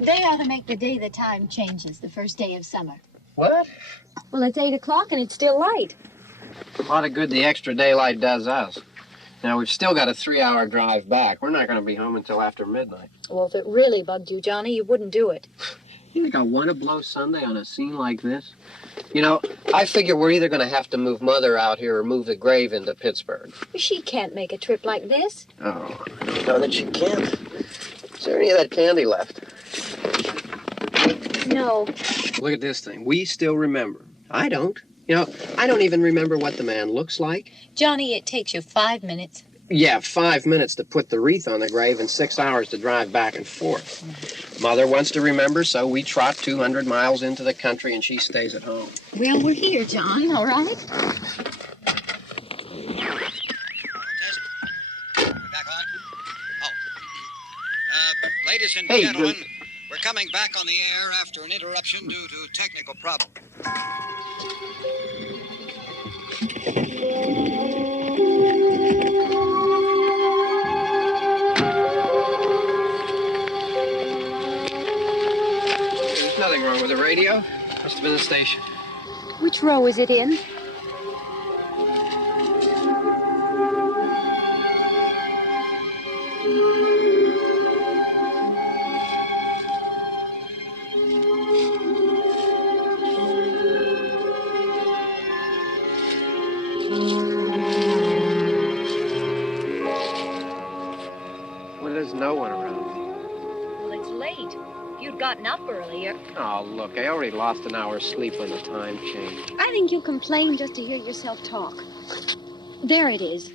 They ought to make the day the time changes, the first day of summer. What? Well, it's 8 o'clock and it's still light. A lot of good the extra daylight does us. Now, we've still got a 3-hour drive back. We're not going to be home until after midnight. Well, if it really bugged you, Johnny, you wouldn't do it. You think I want to blow Sunday on a scene like this? You know, I figure we're either going to have to move Mother out here or move the grave into Pittsburgh. She can't make a trip like this. Oh, I don't know that she can't. Is there any of that candy left? No. Look at this thing. We still remember. I don't. You know, I don't even remember what the man looks like. Johnny, it takes you 5 minutes. Yeah, 5 minutes to put the wreath on the grave and 6 hours to drive back and forth. Mother wants to remember, so we trot 200 miles into the country and she stays at home. Well, we're here, John, all right? Ladies and gentlemen, we're coming back on the air after an interruption due to technical problems. There's nothing wrong with the radio. Must have been the station. Which row is it in? Well, there's no one around. Well, it's late. If you'd gotten up earlier. Oh, look, I already lost an hour's sleep when the time changed. I think you complain just to hear yourself talk. There it is.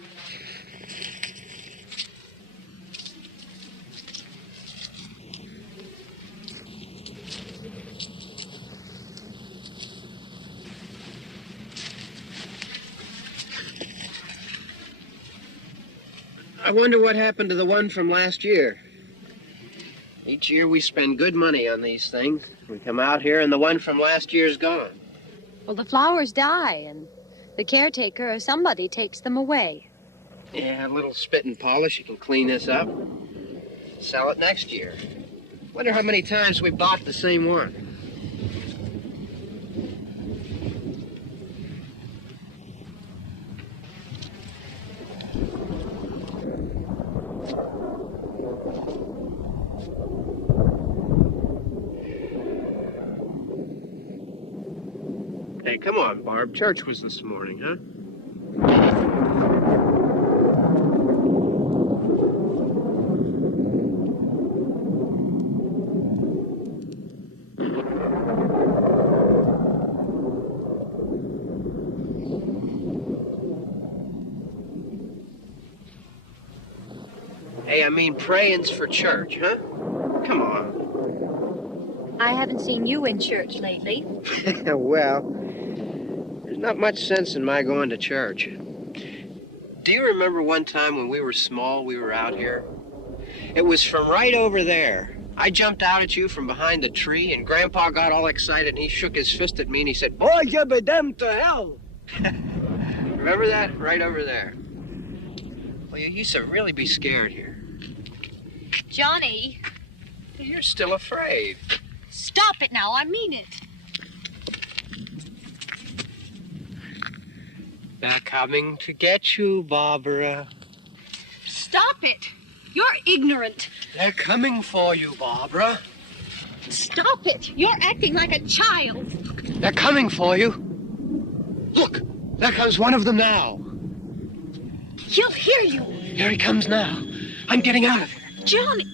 I wonder what happened to the one from last year. Each year we spend good money on these things. We come out here and the one from last year's gone. Well, the flowers die, and the caretaker or somebody takes them away. Yeah, a little spit and polish. You can clean this up. Sell it next year. Wonder how many times we bought the same one. come on, Barb. Church was this morning, huh? Hey, I mean, praying's for church, huh? Come on. I haven't seen you in church lately. Well, there's not much sense in my going to church. Do you remember one time when we were small, we were out here? It was from right over there. I jumped out at you from behind the tree, and Grandpa got all excited, and he shook his fist at me, and he said, "Boy, you be damned to hell." Remember that? Right over there. Well, you used to really be scared here. Johnny. You're still afraid. Stop it now. I mean it. They're coming to get you, Barbara. Stop it. You're ignorant. They're coming for you, Barbara. Stop it. You're acting like a child. They're coming for you. Look, there comes one of them now. He'll hear you. Here he comes now. I'm getting out of here. Johnny.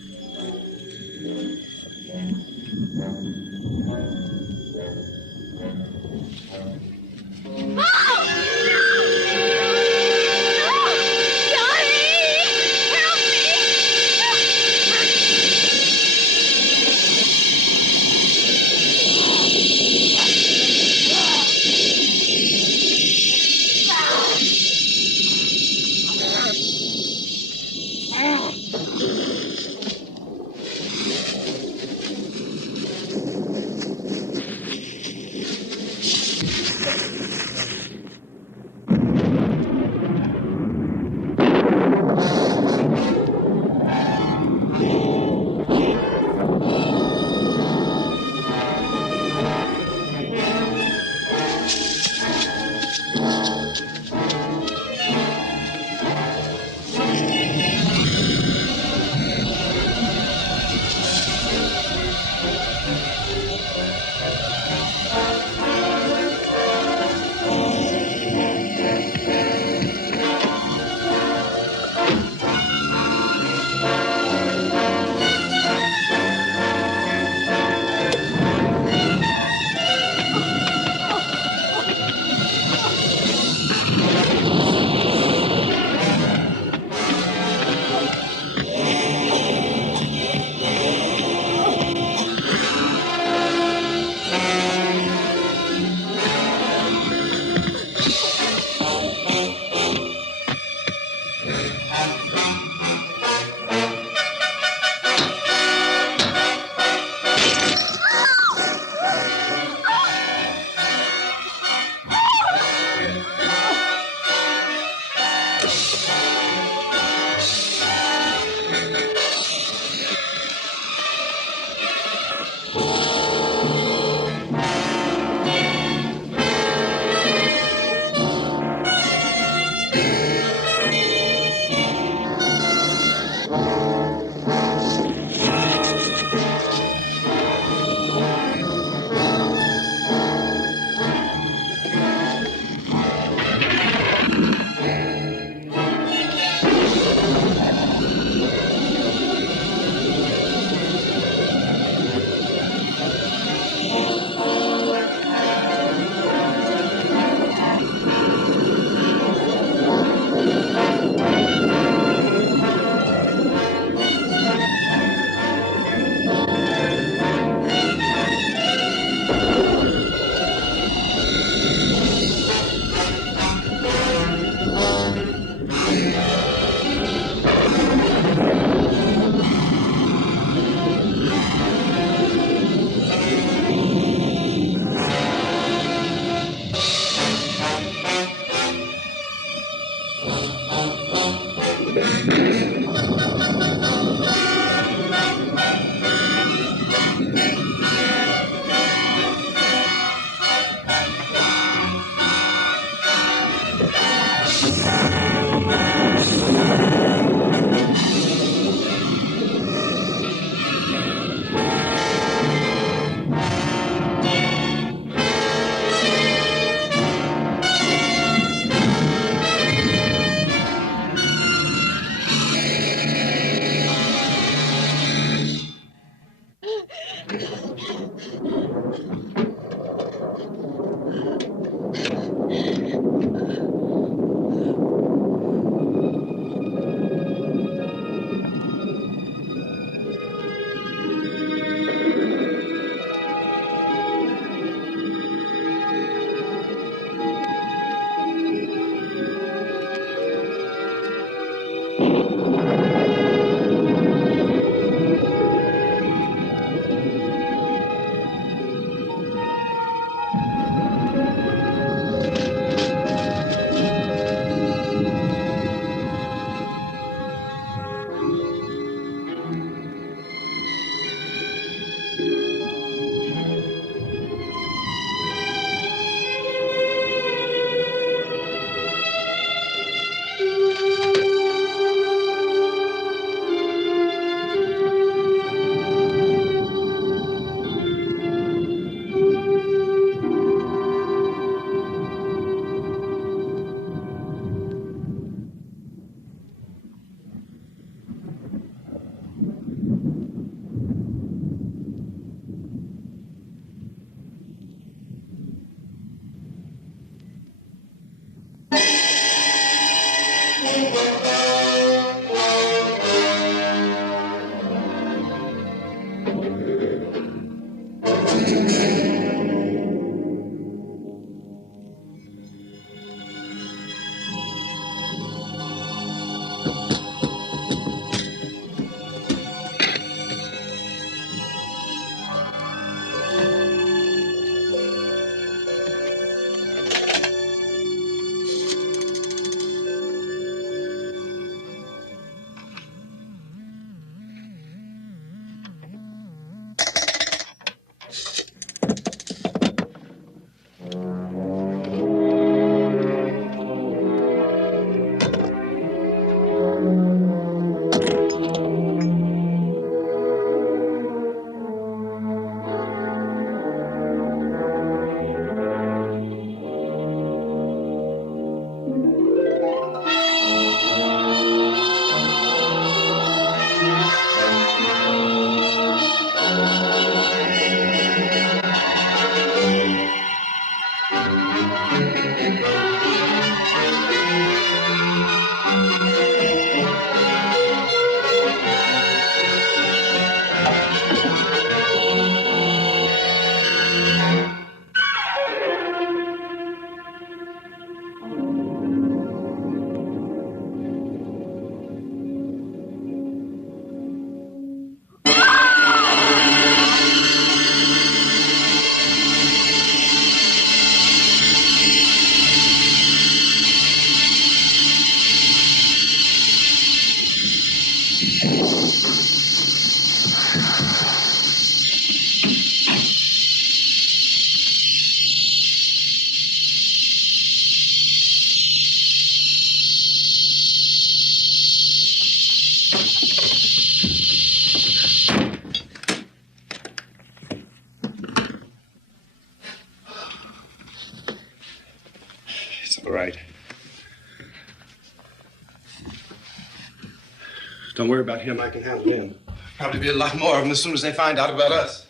Don't worry about him. I can handle him. Probably be a lot more of them as soon as they find out about us.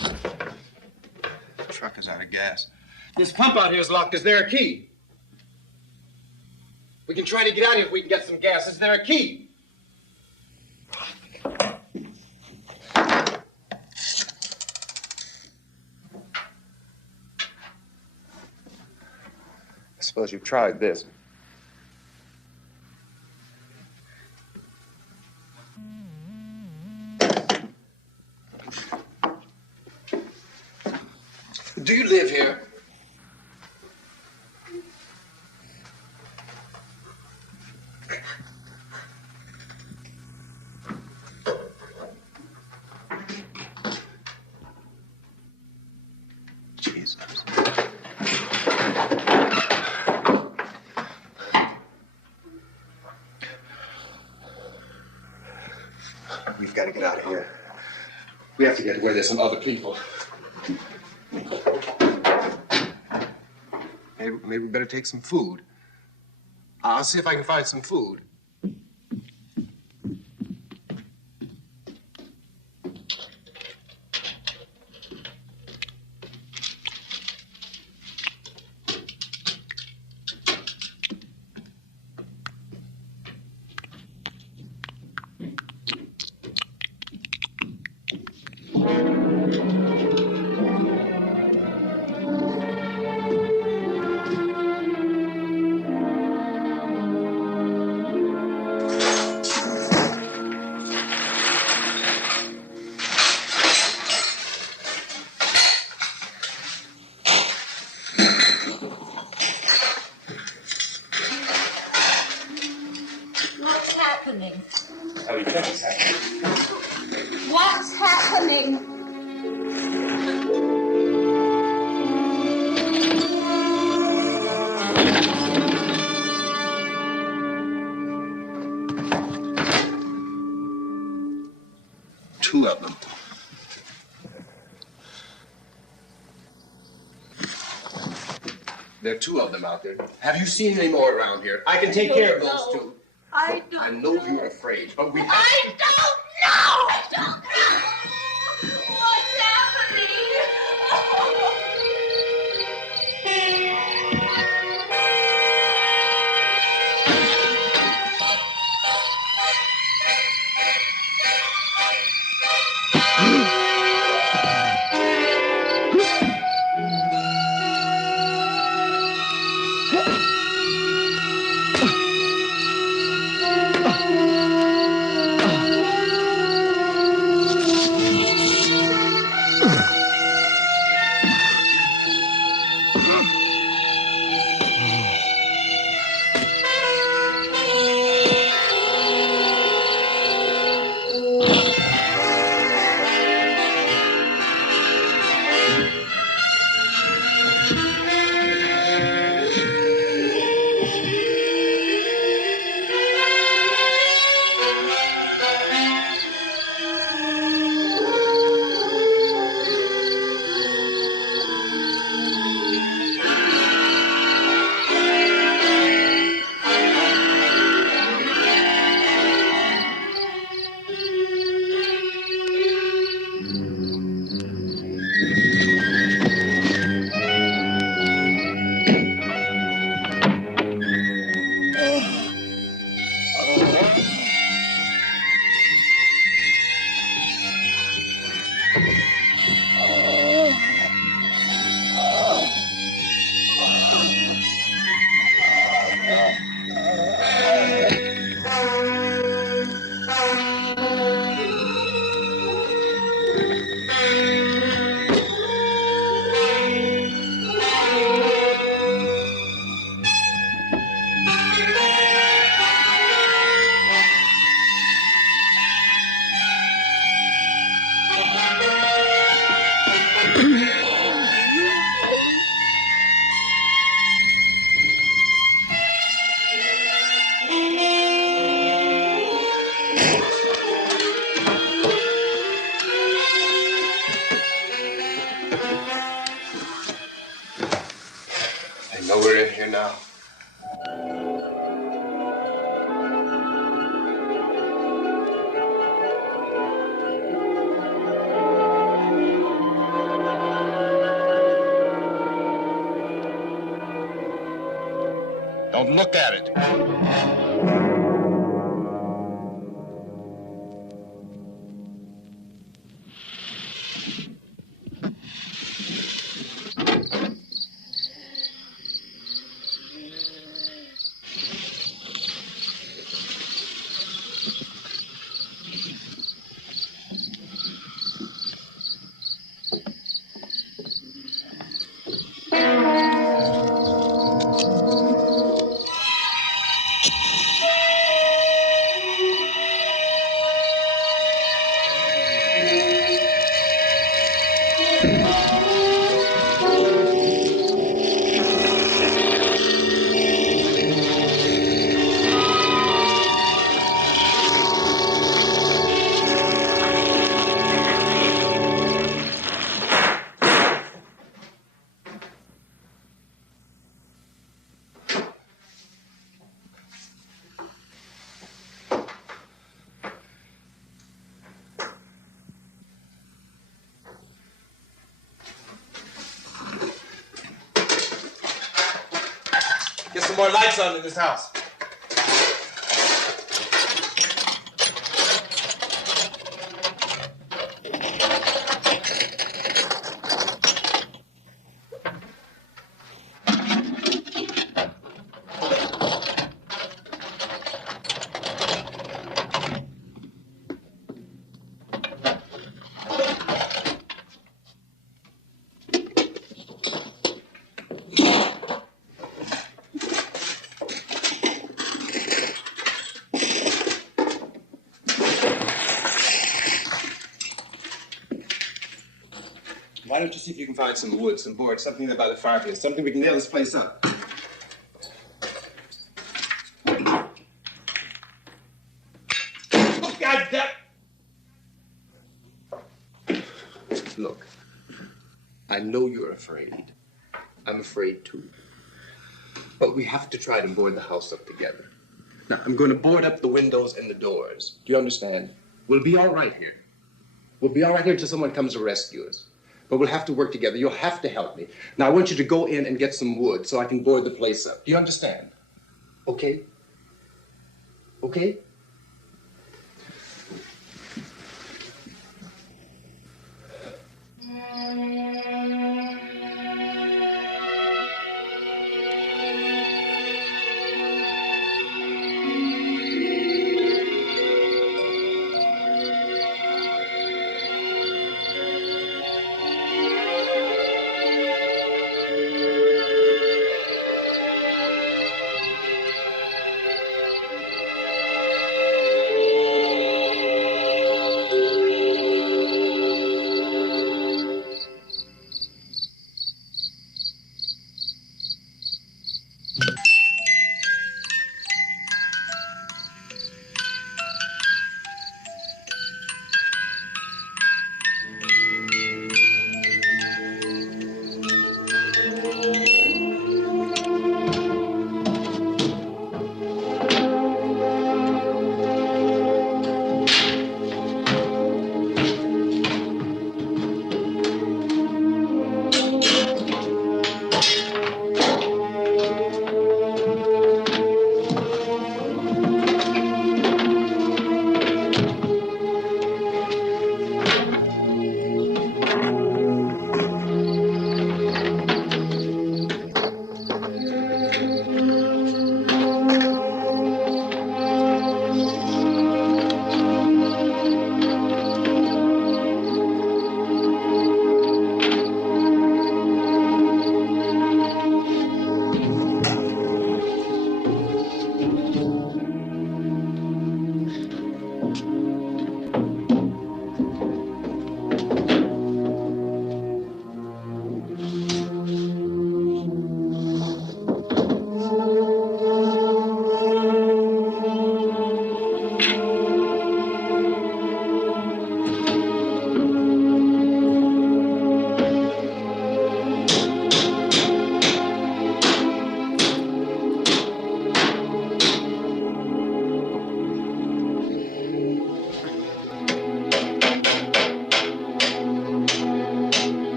The truck is out of gas. This pump out here is locked. Is there a key? We can try to get out of here if we can get some gas. Is there a key? I suppose you've tried this. Do you live here? Jesus. We've got to get out of here. We have to get where there's some other people. Maybe we better take some food. I'll see if I can find some food. What's happening? Two of them. There are two of them out there. Have you seen any more around here? I can take care of those two. I don't I know you're afraid, but we have I don't know! I don't know! What's happening? yourself. Look at it. Get some more lights on in this house. Why don't you see if you can find some wood, some board, something there by the fireplace, something we can nail this place up. Oh, God damn! Look, I know you're afraid. I'm afraid too. But we have to try to board the house up together. Now, I'm going to board up the windows and the doors. Do you understand? We'll be all right here. We'll be all right here until someone comes to rescue us. But we'll have to work together. You'll have to help me. Now, I want you to go in and get some wood so I can board the place up. Do you understand? Okay? Okay?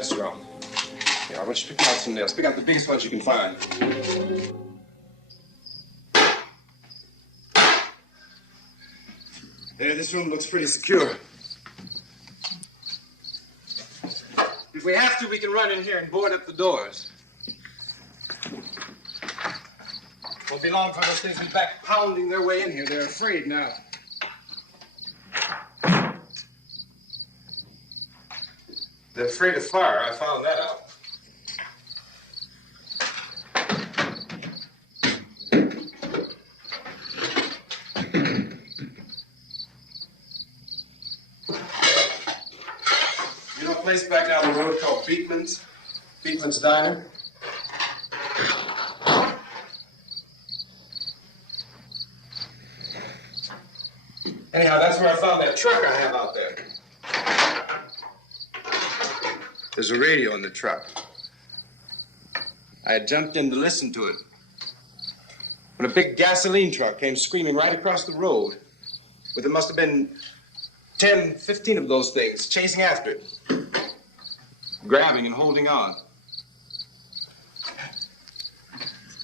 That's wrong. Yeah, I want you to pick out some nails. Pick out the biggest ones you can find. There, this room looks pretty secure. If we have to, we can run in here and board up the doors. Won't be long for those things to be back pounding their way in here. They're afraid now. They're afraid of fire. I found that out. You know a place back down the road called Beekman's? Beekman's Diner? Anyhow, that's where I found that truck I have out there. There's a radio in the truck. I had jumped in to listen to it when a big gasoline truck came screaming right across the road with, it must have been 10, 15 of those things chasing after it, grabbing and holding on.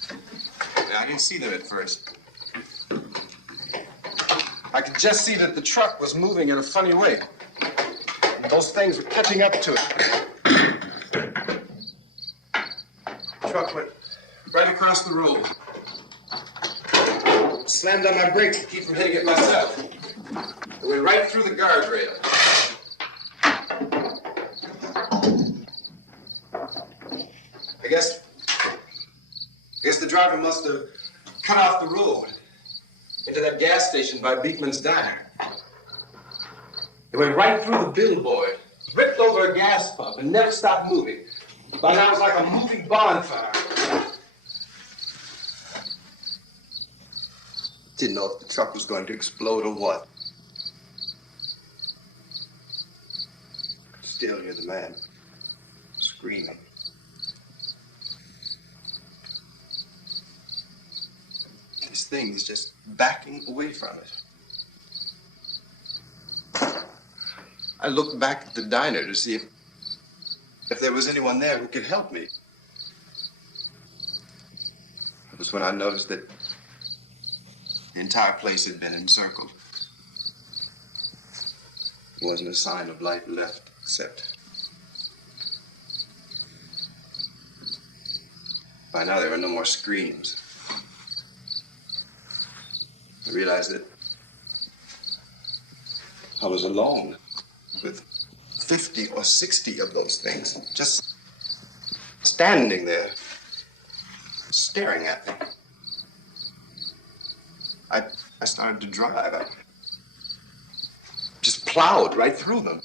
Now, I didn't see them at first. I could just see that the truck was moving in a funny way. And those things were catching up to it. The truck went right across the road. Slammed on my brakes to keep from hitting it myself. It went right through the guardrail. I guess the driver must have cut off the road into that gas station by Beekman's Diner. It went right through the billboard, ripped over a gas pump, and never stopped moving. By now, it was like a moving bonfire. Didn't know if the truck was going to explode or what. Still hear the man screaming. This thing is just backing away from it. I looked back at the diner to see if there was anyone there who could help me. It was when I noticed that the entire place had been encircled. There wasn't a sign of light left except by now there were no more screams. I realized that I was alone with 50 or 60 of those things, just standing there, staring at me. I started to drive. I just plowed right through them.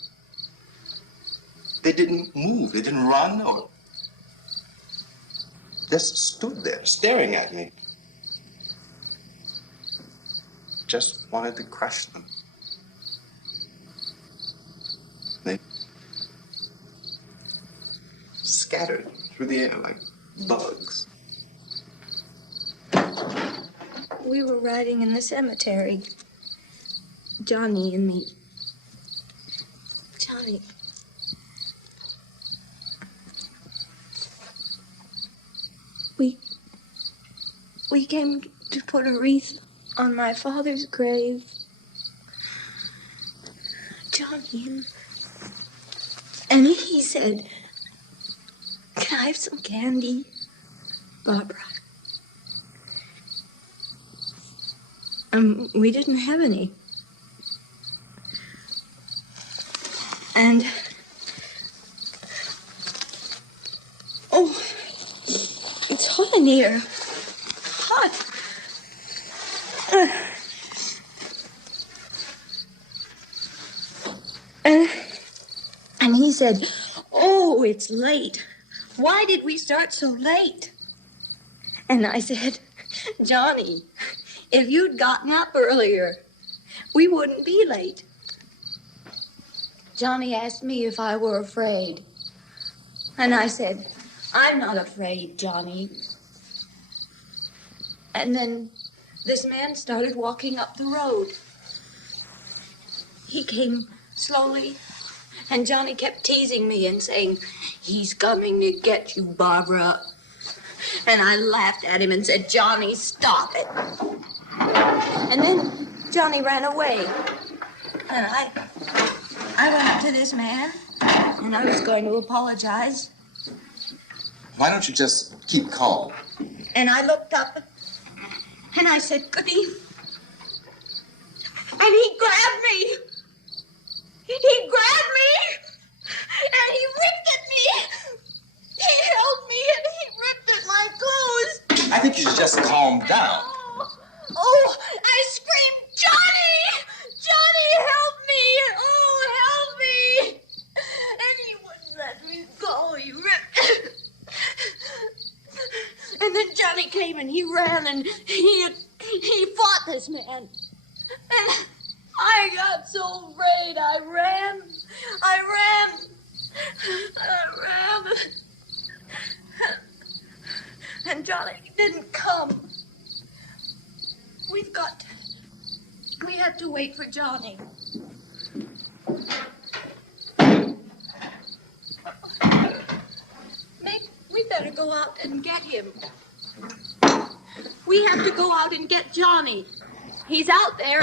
They didn't move. They didn't run or just stood there, staring at me. Just wanted to crush them. They scattered through the air like bugs. We were riding in the cemetery. Johnny and me. Johnny. We came to put a wreath on my father's grave. Johnny. And he said, "Can I have some candy, Barbara?" We didn't have any. And, oh, it's hot in here. Hot. And he said, "Oh, it's late. Why did we start so late?" And I said, "Johnny, if you'd gotten up earlier, we wouldn't be late." Johnny asked me if I were afraid. And I said, "I'm not afraid, Johnny." And then this man started walking up the road. He came slowly And Johnny kept teasing me and saying, he's coming to get you, Barbara. And I laughed at him and said, Johnny, stop it. And then Johnny ran away. And I went up to this man, and I was going to apologize. Why don't you just keep calm? And I looked up, and I said, goody. And he grabbed me. He grabbed me, and he ripped at me. He held me, and he ripped at my clothes. I think you should just calm down. Oh, I screamed, Johnny! Johnny, help me! Oh, help me! And he wouldn't let me go. He ripped. And then Johnny came, and he ran, and he fought this man. And I got so afraid. I ran. And Johnny didn't come. We have to wait for Johnny. We better go out and get him. We have to go out and get Johnny. He's out there.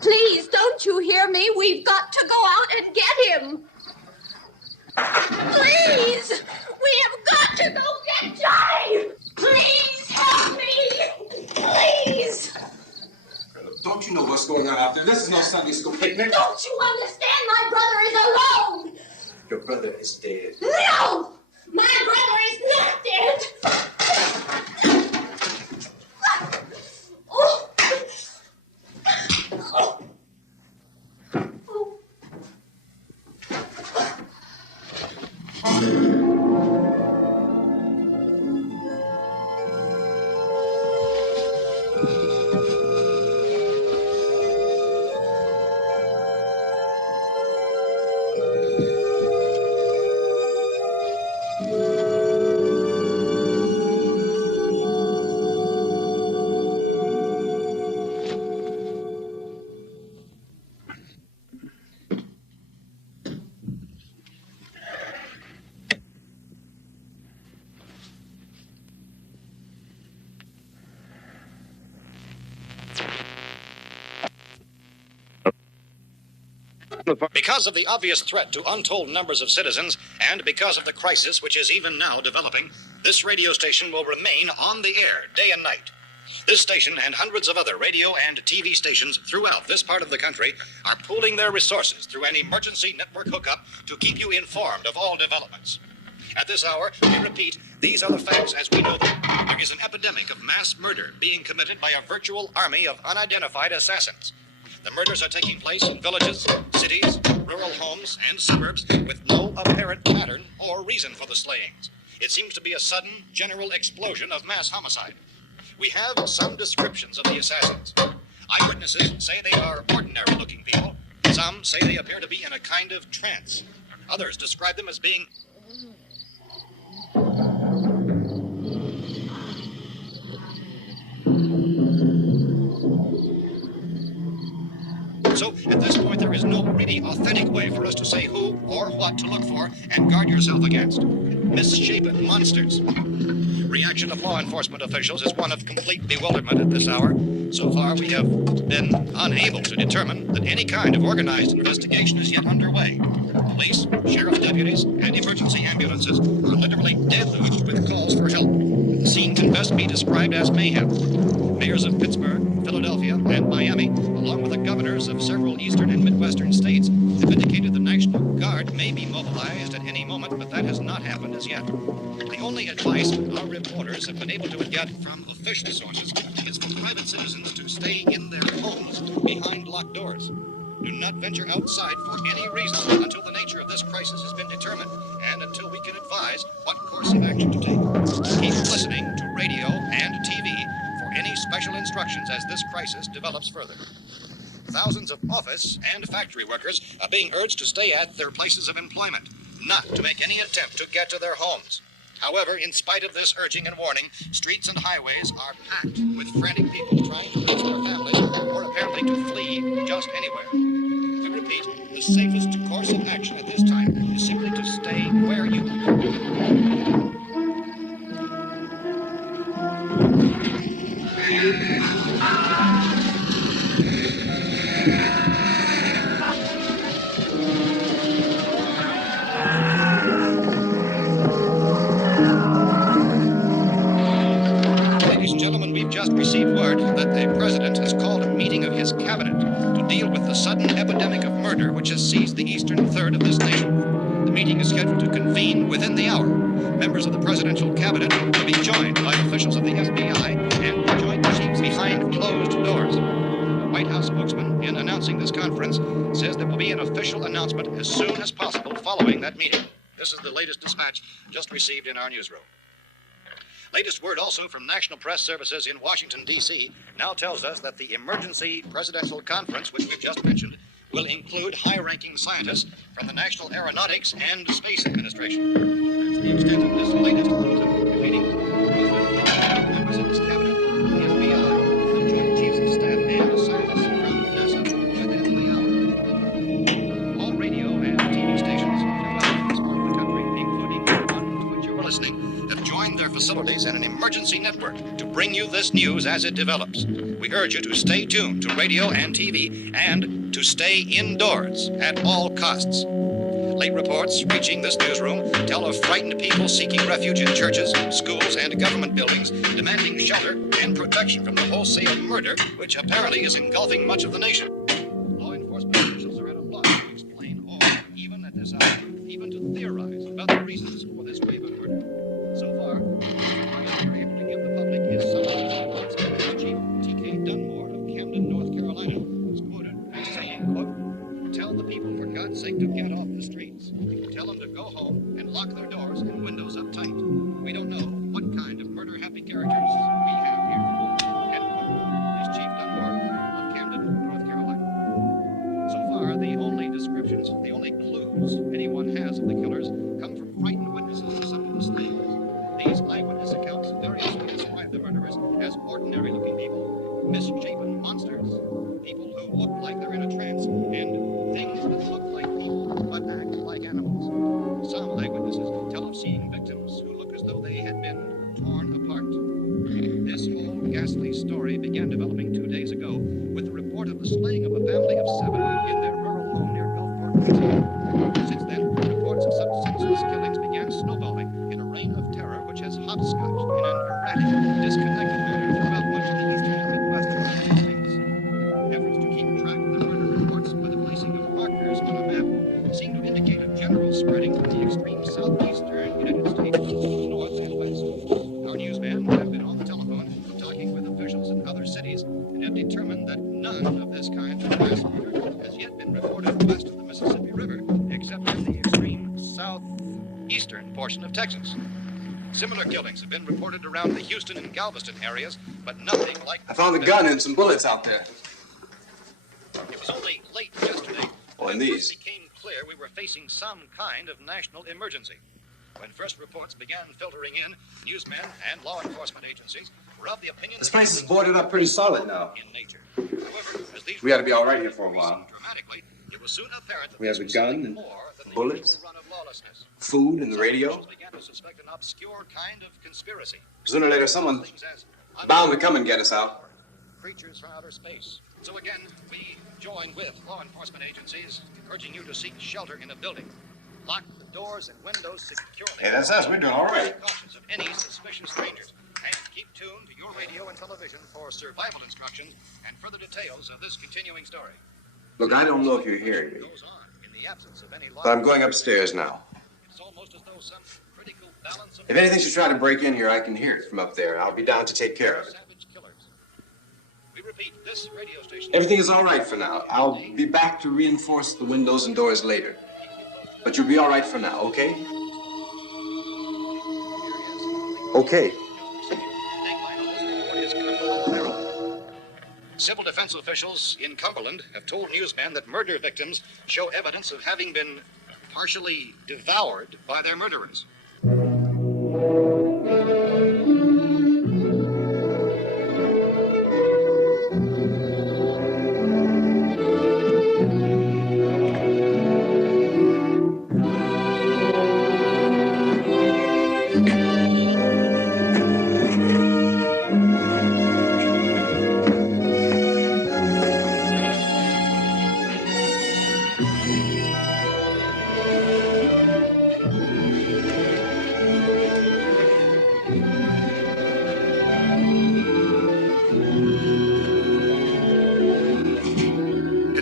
Please, don't you hear me? We've got to go out and get him. Please! We have got to go get Johnny! Please help me! Please! Don't you know what's going on out there? This is no Sunday school picnic. Don't you understand? My brother is alone! Your brother is dead. No! My brother is not dead! Oh. Because of the obvious threat to untold numbers of citizens, and because of the crisis which is even now developing, this radio station will remain on the air day and night. This station and hundreds of other radio and TV stations throughout this part of the country are pooling their resources through an emergency network hookup to keep you informed of all developments. At this hour, we repeat, these are the facts as we know them. There is an epidemic of mass murder being committed by a virtual army of unidentified assassins. The murders are taking place in villages, cities, rural homes, and suburbs with no apparent pattern or reason for the slayings. It seems to be a sudden, general explosion of mass homicide. We have some descriptions of the assassins. Eyewitnesses say they are ordinary-looking people. Some say they appear to be in a kind of trance. Others describe them as being So, at this point, there is no really authentic way for us to say who or what to look for and guard yourself against. Misshapen monsters. Reaction of law enforcement officials is one of complete bewilderment at this hour. So far, we have been unable to determine that any kind of organized investigation is yet underway. Police, sheriff's deputies, and emergency ambulances are literally deluged with calls for help. The scene can best be described as mayhem. Mayors of Pittsburgh, Philadelphia, and Miami, along with the governors of several eastern and midwestern states, have indicated the National Guard may be mobilized at any moment, but that has not happened as yet. The only advice our reporters have been able to get from official sources is for private citizens to stay in their homes behind locked doors. Do not venture outside for any reason until the nature of this crisis has been determined and until we can advise what course of action to take. Keep listening to radio and TV for any special instructions as this crisis develops further. Thousands of office and factory workers are being urged to stay at their places of employment, not to make any attempt to get to their homes. However, in spite of this urging and warning, streets and highways are packed with frantic people trying to reach their families or apparently to flee just anywhere. We repeat, the safest course of action at this time is simply to stay where you are. Ladies and gentlemen, we've just received word that the president has called a meeting of his cabinet to deal with the sudden epidemic of murder which has seized the eastern third of this nation. The meeting is scheduled to convene within the hour. Members of the presidential cabinet will be joined by officials of the FBI and joint chiefs behind closed doors. The White House spokesman, in announcing this conference, says there will be an official announcement as soon as possible following that meeting. This is the latest dispatch just received in our newsroom. Latest word also from National Press Services in Washington, D.C. now tells us that the emergency presidential conference, which we've just mentioned, will include high-ranking scientists from the National Aeronautics and Space Administration. That's the extent of this latest bulletin meeting. Members of this cabinet, the FBI, the Joint Chiefs of Staff, and scientists from NASA within the hour. All radio and TV stations throughout this part of the country, including the one to which you are listening, have joined their facilities in an emergency network to bring you this news as it develops. We urge you to stay tuned to radio and TV and to stay indoors at all costs. Late reports reaching this newsroom tell of frightened people seeking refuge in churches, schools, and government buildings, demanding shelter and protection from the wholesale murder which apparently is engulfing much of the nation. Law enforcement officials are at a loss to explain or, even at this hour, even to theorize about the reasons for this wave of murder. So far, all we're able to give the public is some of Chief T.K. Dunmore of Camden, North Carolina, was quoted as saying, quote, "Tell the people, for God's sake, to get off the streets. Tell them to go home and lock their doors and windows up tight. We don't know what kind of murder-happy characters we have here." End quote. This Chief Dunmore of Camden, North Carolina. So far, the only descriptions, the only clues anyone has of the killers come from frightened witnesses to some of the slayings. These eyewitness accounts variously describe the murderers as ordinary-looking people, misshapen monsters, people who look like they're in a trance, and things that look like people but act like animals. Some eyewitnesses tell of seeing victims who look as though they had been torn apart. This whole ghastly story began developing 2 days ago with the report of the slaying of a family of 7 in their rural home near Gulfport, Virginia. Since then, reports of such senseless killings began snowballing in a reign of terror which has hopscotched in an erratic, disconnected manner throughout much of the eastern and midwestern United States. Efforts to keep track of the murder reports by the placing of markers on a map seem to indicate a general spreading from the extreme southeastern United States to the north and west. Our newsmen have been on the telephone talking with officials in other cities and have determined that none of this kind of mass murder has yet been reported west of the Mississippi River, except in the extreme southeastern portion of Texas. Similar killings have been reported around the Houston and Galveston areas, but nothing like... I found a gun and some bullets out there. It was only late yesterday and it these. became clear we were facing some kind of national emergency. When first reports began filtering in, newsmen and law enforcement agencies were of the opinion This place is boarded up pretty solid now. in nature. However, as these We ought to be all right here for a while. dramatically, it was soon apparent that We have this a was gun something and more than the bullets, usual run of lawlessness. food and the Some radio. officials began to suspect an obscure kind of conspiracy. Sooner or later, someone's Things as bound to come and get us out. creatures from outer space. So again, we join with law enforcement agencies, urging you to seek shelter in a building. Lock the doors and windows securely. Hey, that's us. We're doing all right. Be cautious of any suspicious strangers. And keep tuned to your radio and television for survival instructions and further details of this continuing story. Look, I don't know if you're hearing me, Goes on in the absence of any but I'm going upstairs now. It's almost as though some critical balance of If anything should try to break in here, I can hear it from up there. I'll be down to take care of it. savage killers. We repeat, this radio station. Everything is all right for now. I'll be back to reinforce the windows and doors later. But you'll be all right for now, okay? Okay. Civil defense officials in Cumberland have told newsmen that murder victims show evidence of having been partially devoured by their murderers.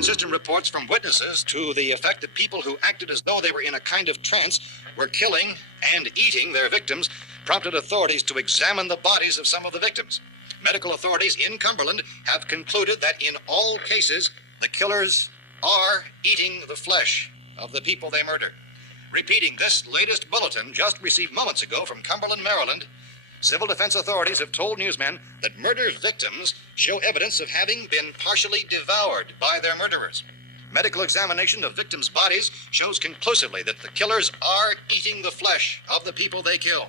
inconsistent reports from witnesses to the effect that people who acted as though they were in a kind of trance were killing and eating their victims prompted authorities to examine the bodies of some of the victims. Medical authorities in Cumberland have concluded that in all cases, the killers are eating the flesh of the people they murdered. Repeating this latest bulletin just received moments ago from Cumberland, Maryland, civil defense authorities have told newsmen that murder victims show evidence of having been partially devoured by their murderers. Medical examination of victims' bodies shows conclusively that the killers are eating the flesh of the people they kill.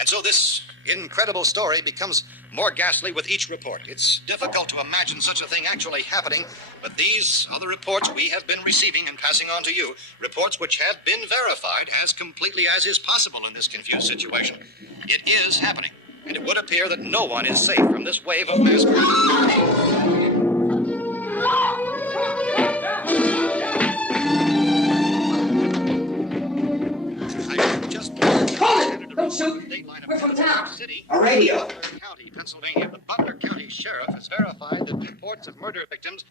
And so this incredible story becomes more ghastly with each report. It's difficult to imagine such a thing actually happening, but these are the reports we have been receiving and passing on to you, reports which have been verified as completely as is possible in this confused situation. It is happening, and it would appear that no one is safe from this wave of mass murder. Don't shoot! We're from town. A radio. County, Pennsylvania. The Butler County Sheriff has verified that reports of murder victims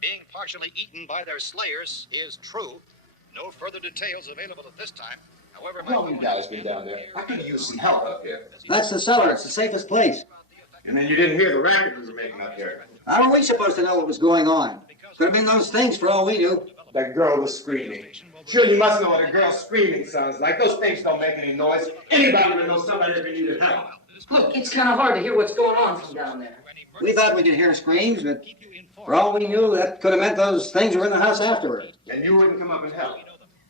being partially eaten by their slayers is true. No further details available at this time. However, my guy's been down there. I could use some help up here. That's the cellar. It's the safest place. And then you didn't hear the racket we were making up here. How are we supposed to know what was going on? Could have been those things for all we knew. That girl was screaming. Sure, you must know what a girl screaming sounds like. Those things don't make any noise. Anybody would know somebody that needed help. Look, it's kind of hard to hear what's going on from down there. We thought we could hear screams, but for all we knew, that could have meant those things were in the house afterward. And you wouldn't come up and help.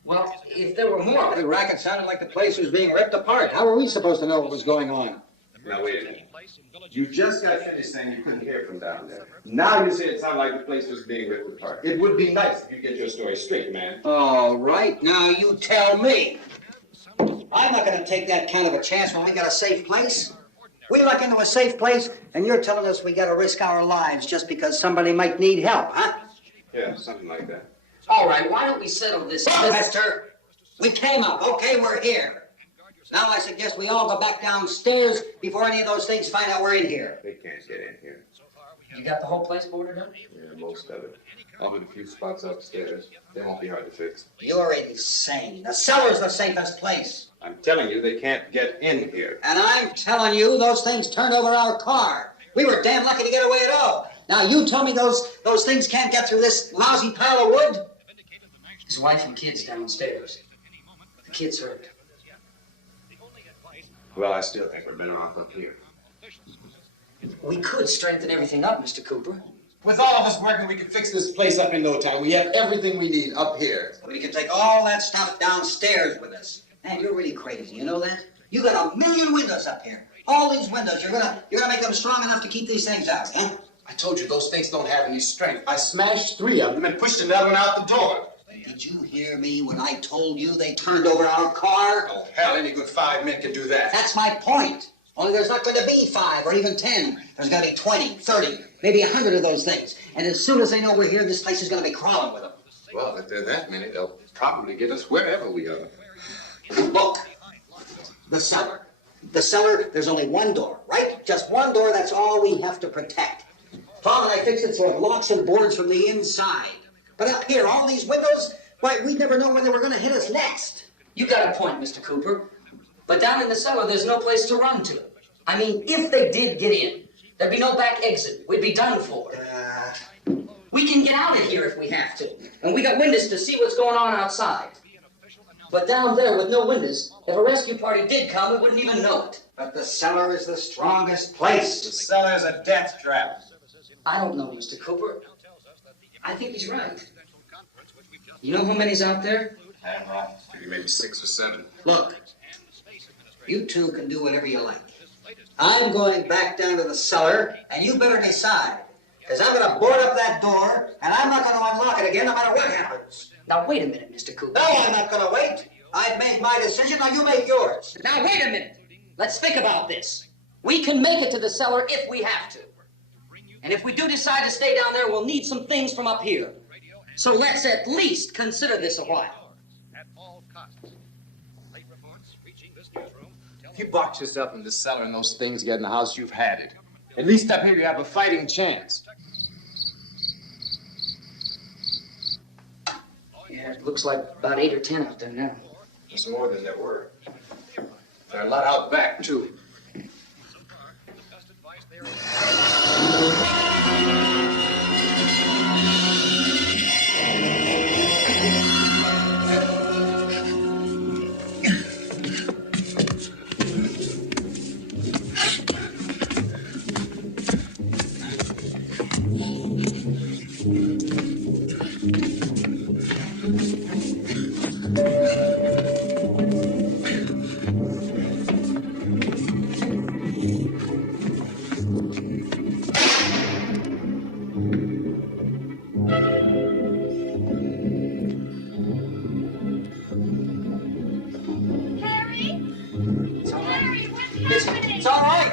Well, if there were more... The racket sounded like the place was being ripped apart. How were we supposed to know what was going on? Now, wait a minute. You just got finished saying you couldn't hear from down there. Now you say it sounded like the place was being ripped apart. It would be nice if you get your story straight, man. All right, now you tell me. I'm not going to take that kind of a chance when we got a safe place. We luck into a safe place, and you're telling us we got to risk our lives just because somebody might need help, huh? Yeah, something like that. All right, why don't we settle this? Mister, we came up. Okay, we're here. Now I suggest we all go back downstairs before any of those things find out we're in here. They can't get in here. You got the whole place boarded up? Yeah, most of it. I'll put a few spots upstairs. They won't be hard to fix. You're insane. The cellar's the safest place. I'm telling you, they can't get in here. And I'm telling you, those things turned over our car. We were damn lucky to get away at all. Now you tell me those things can't get through this lousy pile of wood? His wife and kids downstairs. The kids hurt. Well, I still think we're better off up here. We could strengthen everything up, Mr. Cooper. With all of us working, we can fix this place up in no time. We have everything we need up here. We can take all that stuff downstairs with us. Man, you're really crazy, you know that? You got 1,000,000 windows up here. All these windows, you're gonna make them strong enough to keep these things out, huh? I told you those things don't have any strength. I smashed 3 of them and pushed another one out the door. Did you hear me when I told you they turned over our car? Oh, hell, any good 5 men can do that. That's my point. Only there's not going to be 5 or even 10. There's going to be 20, 30, maybe 100 of those things. And as soon as they know we're here, this place is going to be crawling with them. Well, if there are that many, they'll probably get us wherever we are. Look, the cellar. The cellar, there's only one door, right? Just one door, that's all we have to protect. Tom and I fixed it so it locks and boards from the inside. But up here, all these windows, why, we'd never know when they were going to hit us next. You got a point, Mr. Cooper. But down in the cellar, there's no place to run to. I mean, if they did get in, there'd be no back exit. We'd be done for. We can get out of here if we have to. And we got windows to see what's going on outside. But down there with no windows, if a rescue party did come, we wouldn't even know it. But the cellar is the strongest place. The cellar's a death trap. I don't know, Mr. Cooper. I think he's right. You know how many's out there? Maybe 6 or 7. Look, you two can do whatever you like. I'm going back down to the cellar, and you better decide. Because I'm going to board up that door, and I'm not going to unlock it again no matter what happens. Now, wait a minute, Mr. Cooper. No, I'm not going to wait. I've made my decision, now you make yours. Now, wait a minute. Let's think about this. We can make it to the cellar if we have to. And if we do decide to stay down there, we'll need some things from up here. So let's at least consider this a while. If you box yourself in the cellar and those things get in the house, you've had it. At least up here you have a fighting chance. Looks like about 8 or 10 out there now. There's more than there were. There are a lot out back, too. It's all right.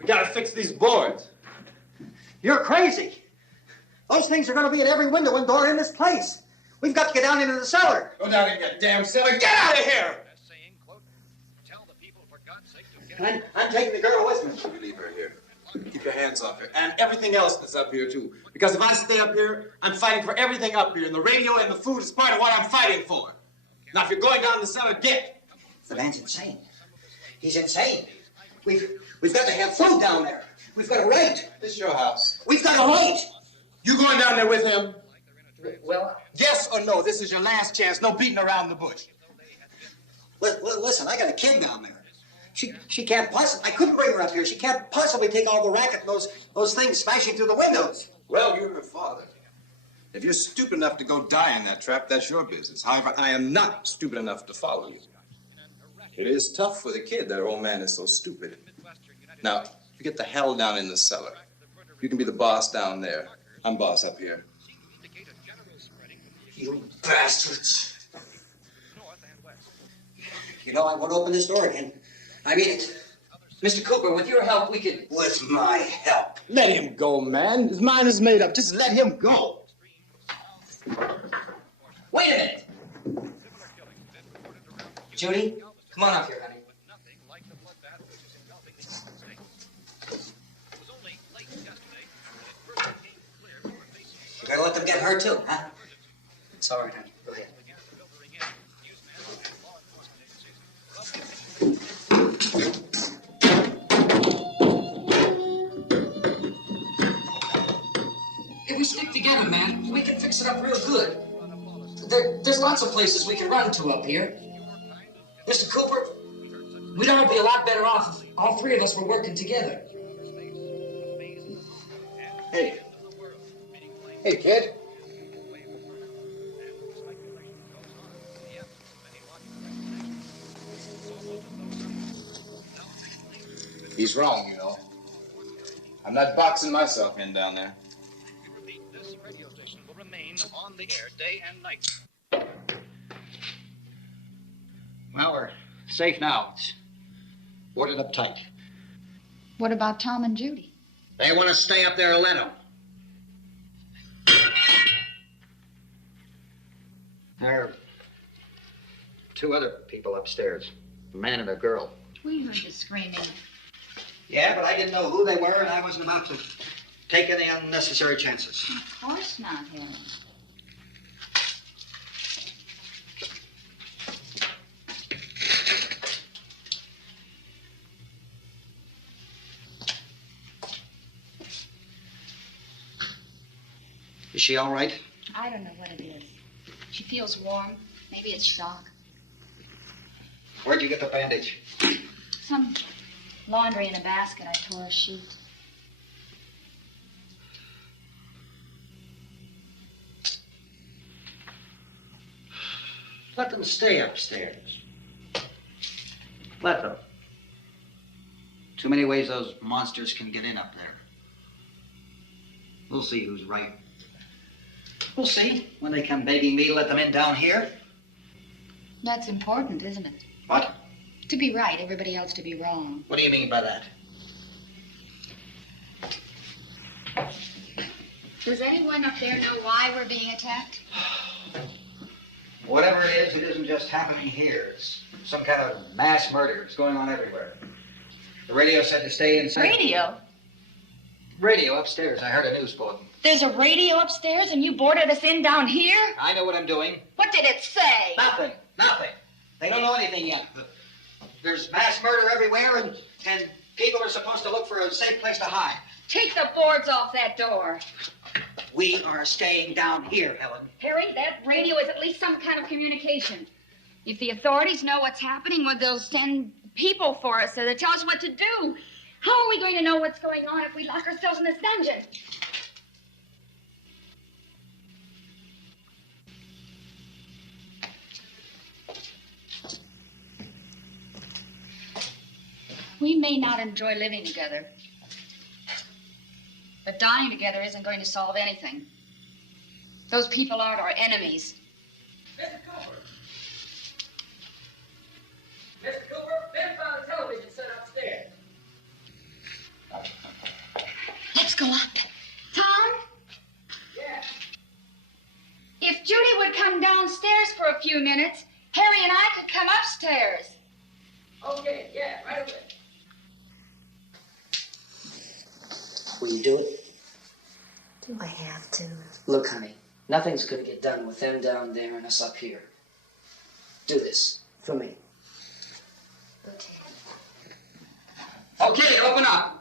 We gotta fix these boards. You're crazy. Those things are going to be at every window and door in this place. We've got to get down into the cellar. Go down in your damn cellar. Get out of here! I'm taking the girl with me. You leave her here. Keep your hands off her. And everything else that's up here, too. Because if I stay up here, I'm fighting for everything up here. And the radio and the food is part of what I'm fighting for. Now, if you're going down the cellar, get. The man's insane. He's insane. We've got to have food down there. We've got a right. This is your house. We've got a right. You going down there with him? Well, Yes or no? This is your last chance. No beating around the bush. Listen, I got a kid down there. She can't possibly. I couldn't bring her up here. She can't possibly take all the racket and those things smashing through the windows. Well, you're her father. If you're stupid enough to go die in that trap, that's your business. However, I am not stupid enough to follow you. It is tough for the kid. That old man is so stupid. Now, you get the hell down in the cellar. You can be the boss down there. I'm boss up here. You bastards. You know, I won't open this door again. I mean it. Mr. Cooper, with your help, we could... With my help. Let him go, man. His mind is made up. Just let him go. Wait a minute. Judy, come on up here, honey. You gotta let them get hurt too, huh? It's all right, honey. Go ahead. If we stick together, man, we can fix it up real good. There's lots of places we can run to up here. Mr. Cooper, we'd all be a lot better off if all three of us were working together. Hey. Hey, kid. He's wrong, you know. I'm not boxing myself in down there. This radio station will remain on the air day and night. Well, we're safe now. It's boarded up tight. What about Tom and Judy? They want to stay up there, let them. There are two other people upstairs, a man and a girl. We heard the screaming. Yeah, but I didn't know who they were, and I wasn't about to take any unnecessary chances. Of course not, Helen. Is she all right? I don't know what it is. She feels warm. Maybe it's shock. Where'd you get the bandage? Some laundry in a basket. I tore a sheet. Let them stay upstairs. Let them. Too many ways those monsters can get in up there. We'll see who's right. We'll see when they come begging me to let them in down here. That's important, isn't it? What? To be right, everybody else to be wrong. What do you mean by that? Does anyone up there know why we're being attacked? Whatever it isn't just happening here. It's some kind of mass murder. It's going on everywhere. The radio said to stay inside. Radio? Radio upstairs. I heard a news bulletin. There's a radio upstairs and you boarded us in down here? I know what I'm doing. What did it say? Nothing. Nothing. They don't know anything yet. There's mass murder everywhere, and people are supposed to look for a safe place to hide. Take the boards off that door. We are staying down here, Helen. Harry, that radio is at least some kind of communication. If the authorities know what's happening, well, they'll send people for us to tell us what to do. How are we going to know what's going on if we lock ourselves in this dungeon? We may not enjoy living together, but dying together isn't going to solve anything. Those people aren't our enemies. Mr. Cooper! Mr. Cooper, Ben found a television set upstairs. Let's go up. Tom? Yeah. If Judy would come downstairs for a few minutes, Harry and I could come upstairs. Okay, yeah, right away. Will you do it? Do I have to? Look, honey, nothing's gonna get done with them down there and us up here. Do this for me. Okay. Okay, open up.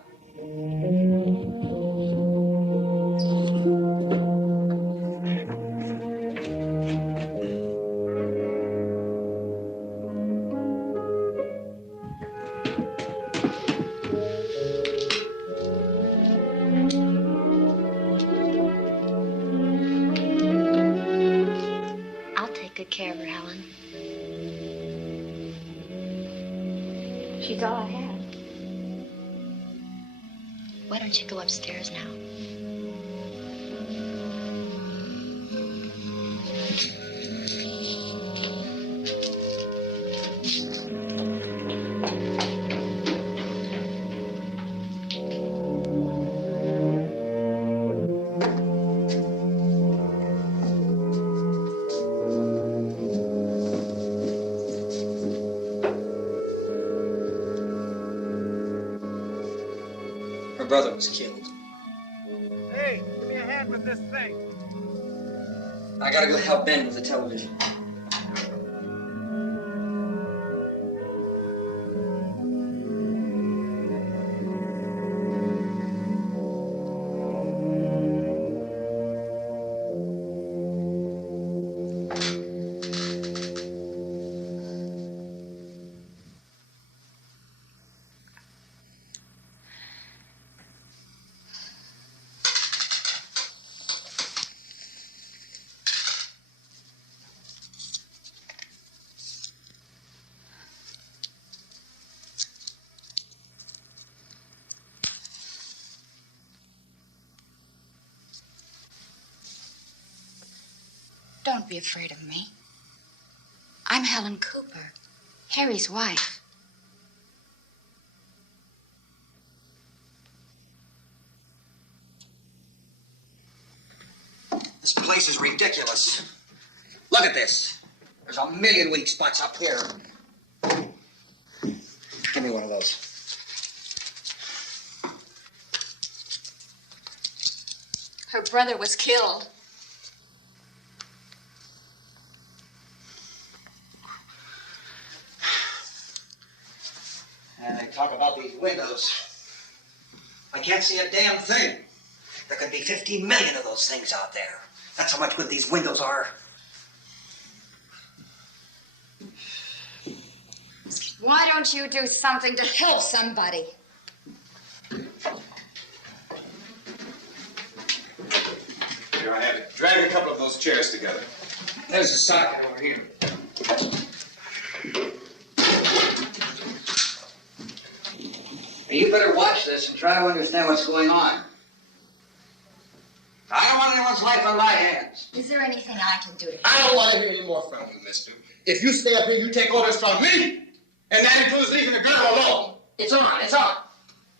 I'll take good care of her, Helen. She's all I have. Why don't you go upstairs now? Her brother was killed. Hey, give me a hand with this thing. I gotta go help Ben with the television. Don't be afraid of me. I'm Helen Cooper, Harry's wife. This place is ridiculous. Look at this. There's a million weak spots up here. Give me one of those. Her brother was killed. And they talk about these windows. I can't see a damn thing. There could be 50 million of those things out there. That's how much good these windows are. Why don't you do something to help somebody? Here I have it. Drag a couple of those chairs together. There's a socket over here. You better watch this and try to understand what's going on. I don't want anyone's life on my hands. Is there anything I can do to I don't want to hear any more from you, mister. If you stay up here, you take orders from me. And that includes leaving the girl alone. It's on, it's on.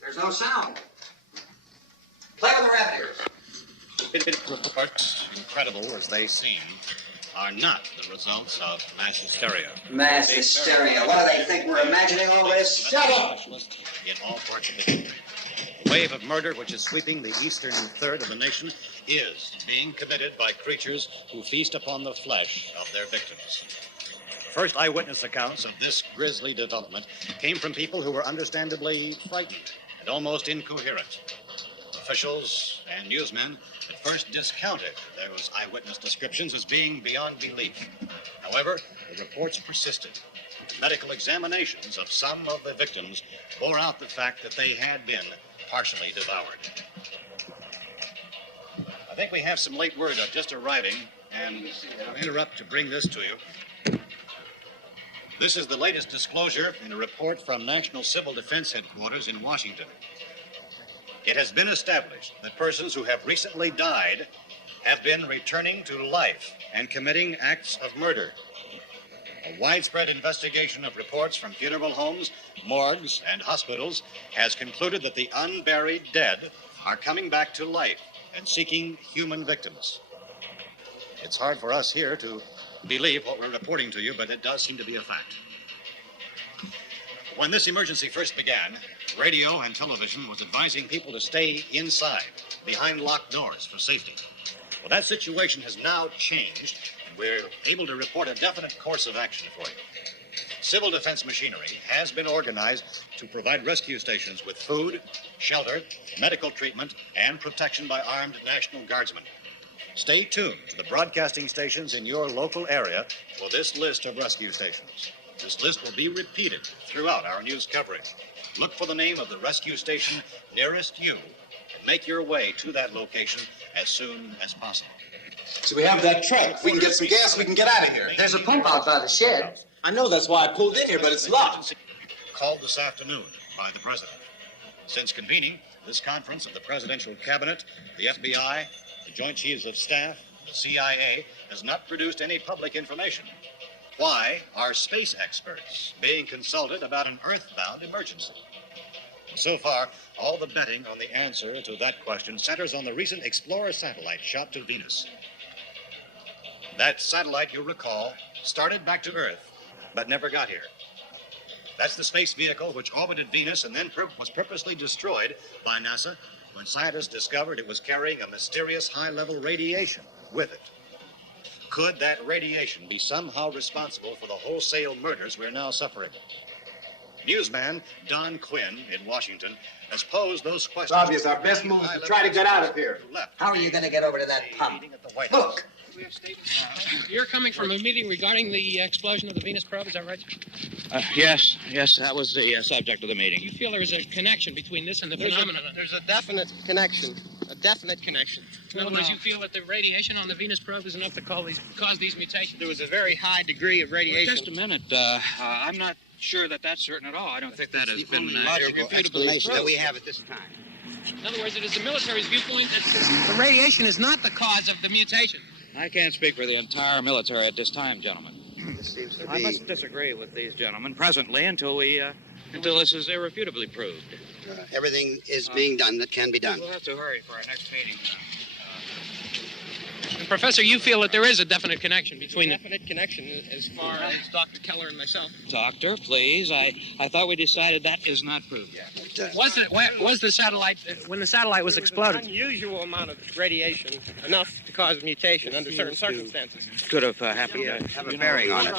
There's no sound. Play with the revenues. Reports, incredible as they seem, are not the results of mass hysteria. Mass hysteria. What do they think? We're imagining all this? Shut up! In all parts of the country. The wave of murder which is sweeping the eastern third of the nation is being committed by creatures who feast upon the flesh of their victims. First eyewitness accounts of this grisly development came from people who were understandably frightened and almost incoherent. Officials and newsmen at first discounted those eyewitness descriptions as being beyond belief. However, the reports persisted. Medical examinations of some of the victims bore out the fact that they had been partially devoured. I think we have some late word just arriving, and I'll interrupt to bring this to you. This is the latest disclosure in a report from National Civil Defense Headquarters in Washington. It has been established that persons who have recently died have been returning to life and committing acts of murder. A widespread investigation of reports from funeral homes, morgues, and hospitals has concluded that the unburied dead are coming back to life and seeking human victims. It's hard for us here to believe what we're reporting to you, but it does seem to be a fact. When this emergency first began, radio and television was advising people to stay inside, behind locked doors for safety. Well, that situation has now changed. We're able to report a definite course of action for you. Civil defense machinery has been organized to provide rescue stations with food, shelter, medical treatment, and protection by armed National Guardsmen. Stay tuned to the broadcasting stations in your local area for this list of rescue stations. This list will be repeated throughout our news coverage. Look for the name of the rescue station nearest you and make your way to that location as soon as possible. So we have that truck. If we can get some gas, we can get out of here. There's a pump out by the shed. I know, that's why I pulled in here, but it's locked. Called this afternoon by the president. Since convening this conference of the presidential cabinet, the FBI, the Joint Chiefs of Staff, the CIA has not produced any public information. Why are space experts being consulted about an earthbound emergency? So far, all the betting on the answer to that question centers on the recent Explorer satellite shot to Venus. That satellite, you'll recall, started back to Earth, but never got here. That's the space vehicle which orbited Venus and then was purposely destroyed by NASA when scientists discovered it was carrying a mysterious high-level radiation with it. Could that radiation be somehow responsible for the wholesale murders we're now suffering? Newsman Don Quinn in Washington has posed those questions. It's obvious our best move is to try to get out of here. How are you going to get over to that pump? Look! You're coming from a meeting regarding the explosion of the Venus probe, is that right? Yes, that was the subject of the meeting. You feel there is a connection between this and the phenomenon? There's a definite connection. A definite connection. In other words, you feel that the radiation on the Venus probe is enough to cause these mutations? There was a very high degree of radiation. Well, just a minute. I'm not sure that that's certain at all. I don't think that has been logical explanation that we have at this time. In other words, it is the military's viewpoint that the radiation is not the cause of the mutation. I can't speak for the entire military at this time, gentlemen. This seems to I be... must disagree with these gentlemen presently until this is irrefutably proved. Everything is being done that can be done. We'll have to hurry for our next meeting. Professor, you feel that there is a definite connection between definite connection as far as Dr. Keller and myself. Doctor, please. I thought we decided that is not proved yet. Was the satellite, when the satellite was exploded? An unusual amount of radiation, enough to cause mutation under certain circumstances. Could have happened. Have a bearing on it.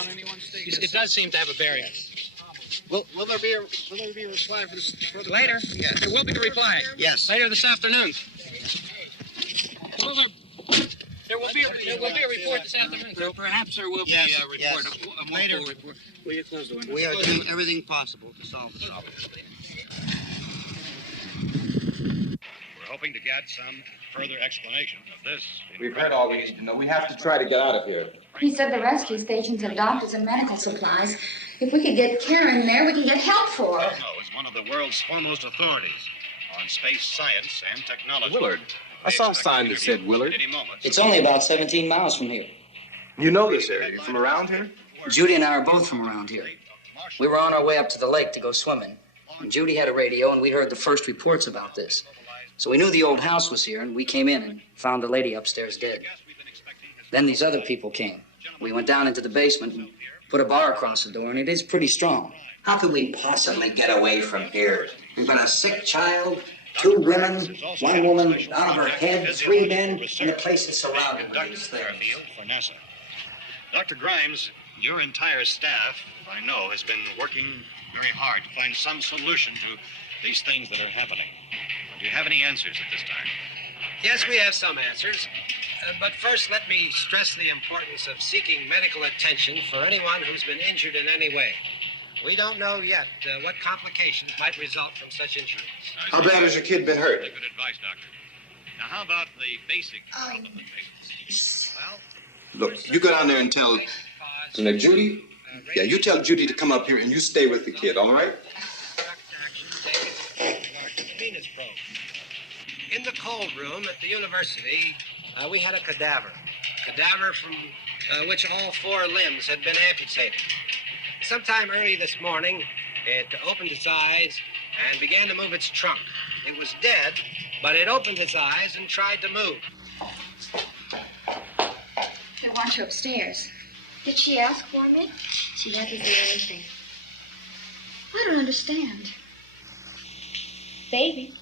It does seem to have a bearing. Will there be a reply for this further? Later? Yes. There will be a reply. Yes. Later this afternoon. There will be a report this afternoon, sir. Perhaps there will be a report. Yes. A more full report. Will you close the window? We are doing everything possible to solve the problem. We're hoping to get some further explanation of this. We've heard all we need to know. We have to try to get out of here. He said the rescue stations have doctors and medical supplies. If we could get Karen there, we could get help for her. Romero is one of the world's foremost authorities on space science and technology. Willard. I saw a sign that said Willard. It's only about 17 miles from here. You know this area. You're from around here? Judy and I are both from around here. We were on our way up to the lake to go swimming. And Judy had a radio, and we heard the first reports about this. So we knew the old house was here, and we came in and found the lady upstairs dead. Then these other people came. We went down into the basement and put a bar across the door, and it is pretty strong. How could we possibly get away from here? We've got a sick child, 2 women, 1 woman out of her head, 3 men, and the place is surrounded with these things. For NASA. Dr. Grimes, your entire staff, I know, has been working very hard to find some solution to these things that are happening. Do you have any answers at this time? Yes, we have some answers. But first, let me stress the importance of seeking medical attention for anyone who's been injured in any way. We don't know yet what complications might result from such injuries. How bad has your kid been hurt? Good advice, Doctor. Now, how about the basic of the patients? Well, Look, you go down there and tell... Now, Judy? Yeah, you tell Judy to come up here and you stay with the kid, all right? In the cold room at the university, we had a cadaver from which all 4 limbs had been amputated. Sometime early this morning, it opened its eyes and began to move its trunk. It was dead, but it opened its eyes and tried to move. They want you upstairs. Did she ask for me? She doesn't say anything. I don't understand. Baby.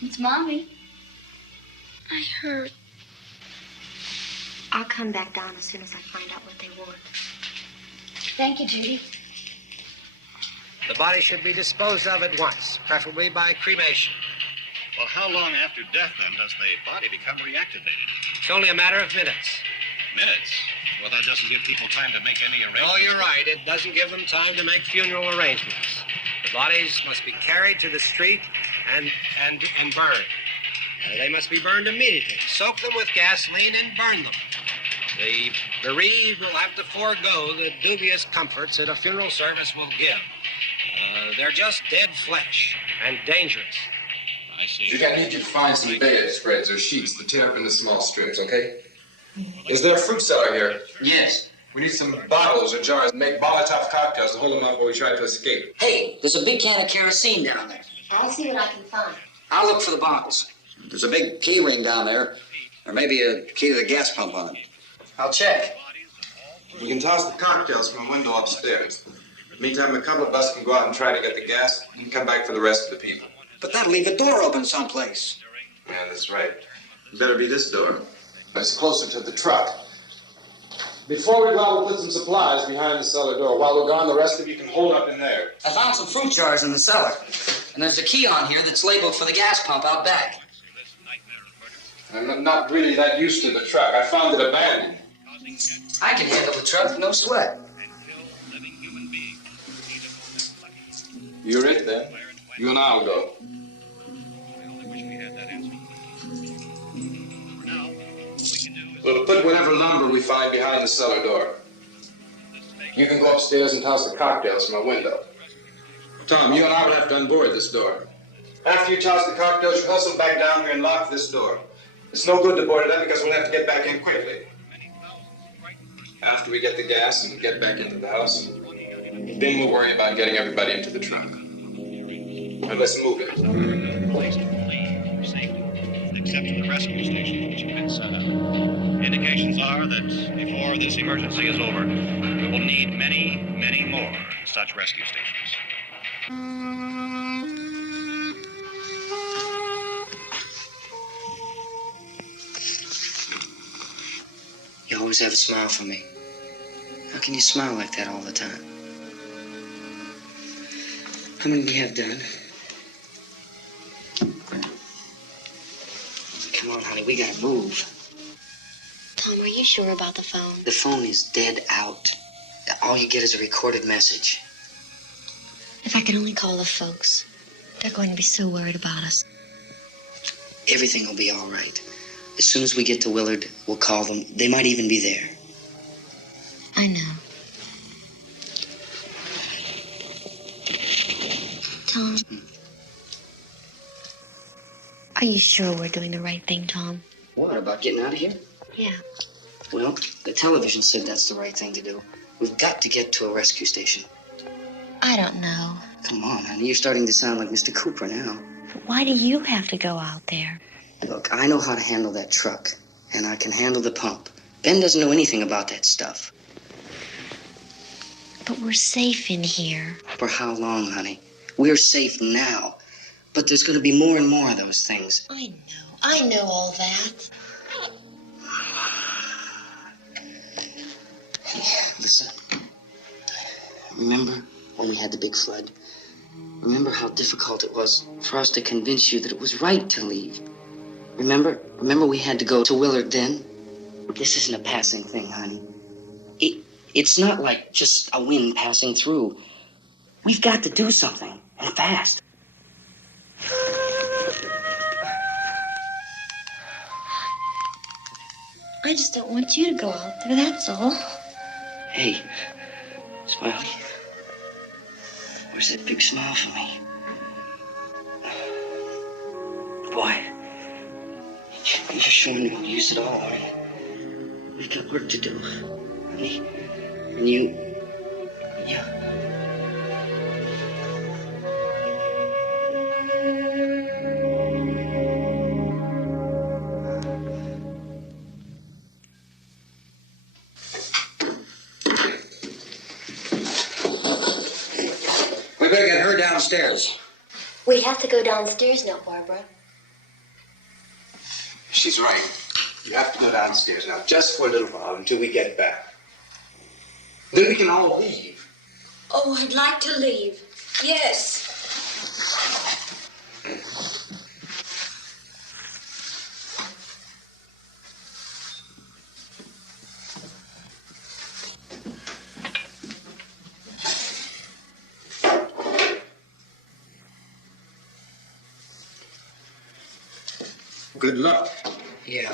It's Mommy. I heard. I'll come back down as soon as I find out what they want. Thank you, Judy. The body should be disposed of at once, preferably by cremation. well, how long after death, then, does the body become reactivated? It's only a matter of minutes. Minutes? Well, that doesn't give people time to make any arrangements. Oh, you're right. It doesn't give them time to make funeral arrangements. The bodies must be carried to the street and burned. They must be burned immediately. Soak them with gasoline and burn them. The bereaved will have to forego the dubious comforts that a funeral service will give. They're just dead flesh and dangerous. I see. Judy, I need you to find some bedspreads or sheets to tear up into small strips, okay? Is there a fruit cellar here? Yes. We need some bottles or jars to make Molotov cocktails to hold them up while we try to escape. Hey, there's a big can of kerosene down there. I'll see what I can find. I'll look for the bottles. There's a big key ring down there, or maybe a key to the gas pump on it. I'll check. We can toss the cocktails from a window upstairs. Meantime, a couple of us can go out and try to get the gas and come back for the rest of the people. But that'll leave a door open someplace. Yeah, that's right. Better be this door. It's closer to the truck. Before we go out, we'll put some supplies behind the cellar door. While we're gone, the rest of you can hold up in there. I found some fruit jars in the cellar. And there's a key on here that's labeled for the gas pump out back. I'm not really that used to the truck. I found it abandoned. I can handle the truck, no sweat. You're it, then. You and I'll go. We'll put whatever lumber we find behind the cellar door. You can go upstairs and toss the cocktails from a window. Tom, you and I will have to unboard this door. After you toss the cocktails, you hustle back down here and lock this door. It's no good to board it up because we'll have to get back in quickly. After we get the gas and get back into the house, then we'll worry about getting everybody into the truck. Now let's move it. Place to flee for safety, except to the rescue stations which have been set up. Indications are that before this emergency is over, we will need many, many more such rescue stations. You always have a smile for me. How can you smile like that all the time? How many do you have done? Come on, honey, we gotta move. Tom, are you sure about the phone? The phone is dead out. All you get is a recorded message. If I could only call the folks. They're going to be so worried about us. Everything will be all right. As soon as we get to Willard, we'll call them. They might even be there. I know. Tom, are you sure we're doing the right thing, Tom? What, about getting out of here? Yeah. Well, the television said that's the right thing to do. We've got to get to a rescue station. I don't know. Come on, honey. You're starting to sound like Mr. Cooper now. But why do you have to go out there? Look, I know how to handle that truck, and I can handle the pump. Ben doesn't know anything about that stuff. But we're safe in here. For how long, honey? We're safe now. But there's going to be more and more of those things. I know all that. Listen, remember when we had the big flood? Remember how difficult it was for us to convince you that it was right to leave? Remember we had to go to Willard then? This isn't a passing thing, honey. It's not like just a wind passing through. We've got to do something, and fast. I just don't want you to go out there, that's all. Hey, Smiley. Where's that big smile for me? Boy, you're showing no use at all, aren't you? We've got work to do, honey. And you... We better get her downstairs. We have to go downstairs now, Barbara. She's right. You have to go downstairs now, just for a little while until we get back. Then we can all leave. Oh, I'd like to leave. Yes. Good luck. Yeah.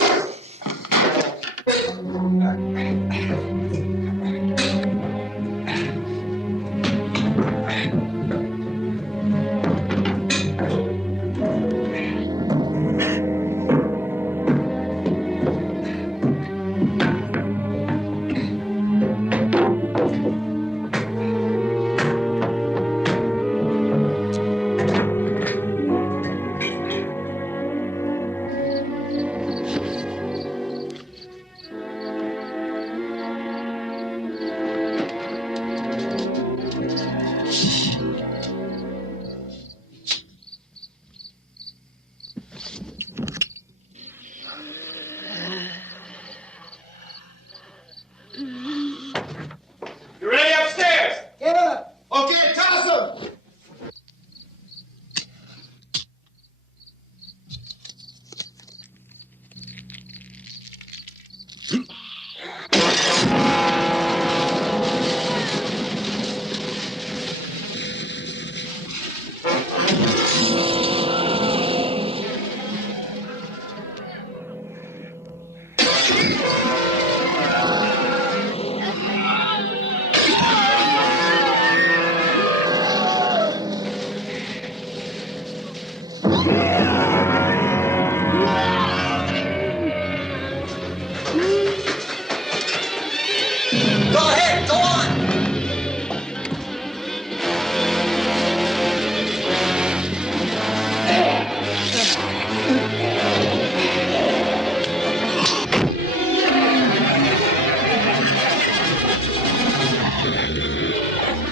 You ready upstairs? Yeah. Okay, tell us something.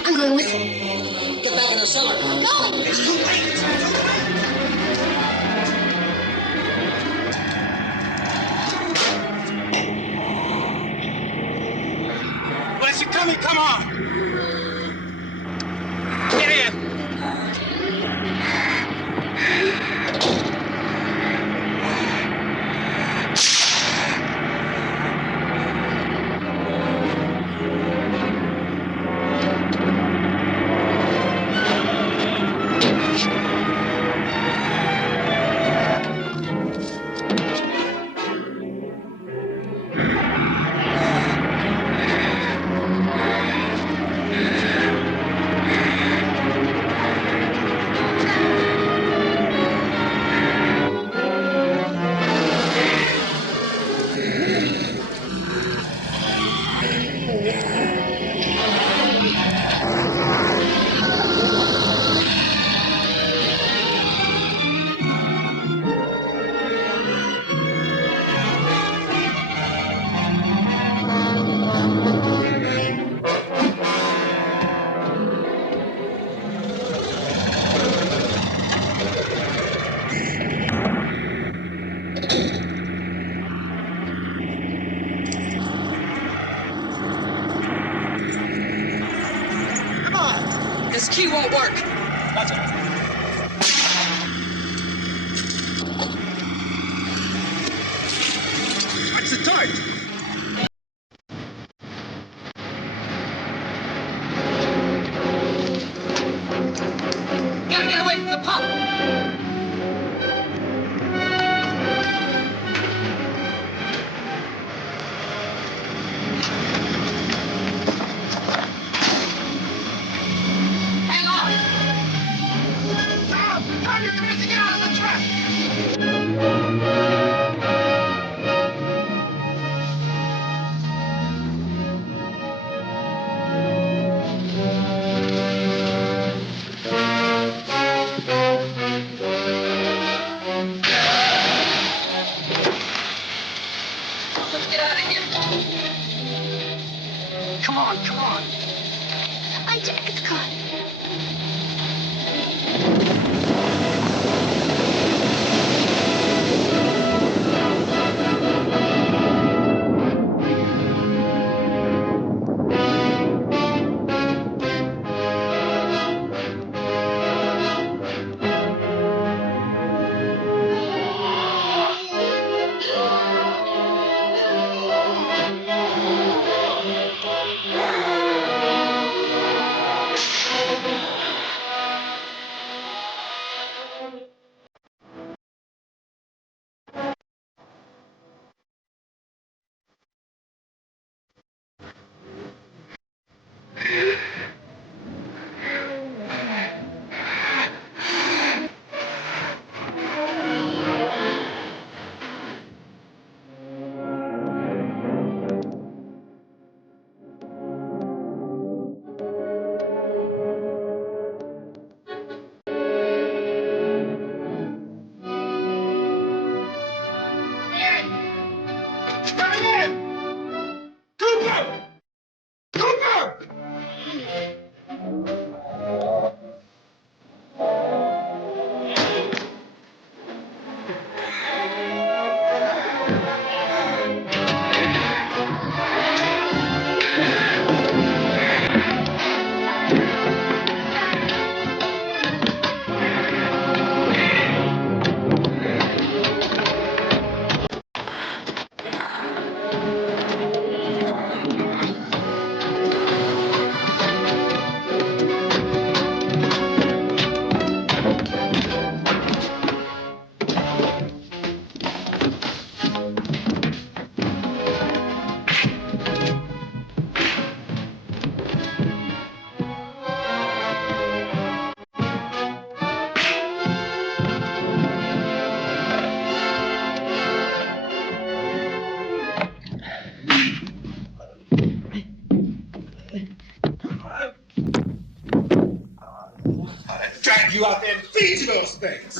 I'm going with you. Get back in the cellar. I'm going. It's too late. Unless you're coming, come on. Get in. tight! Gotta get away from the pump! Come on. My jacket's caught. Drag you out there and feed you those things.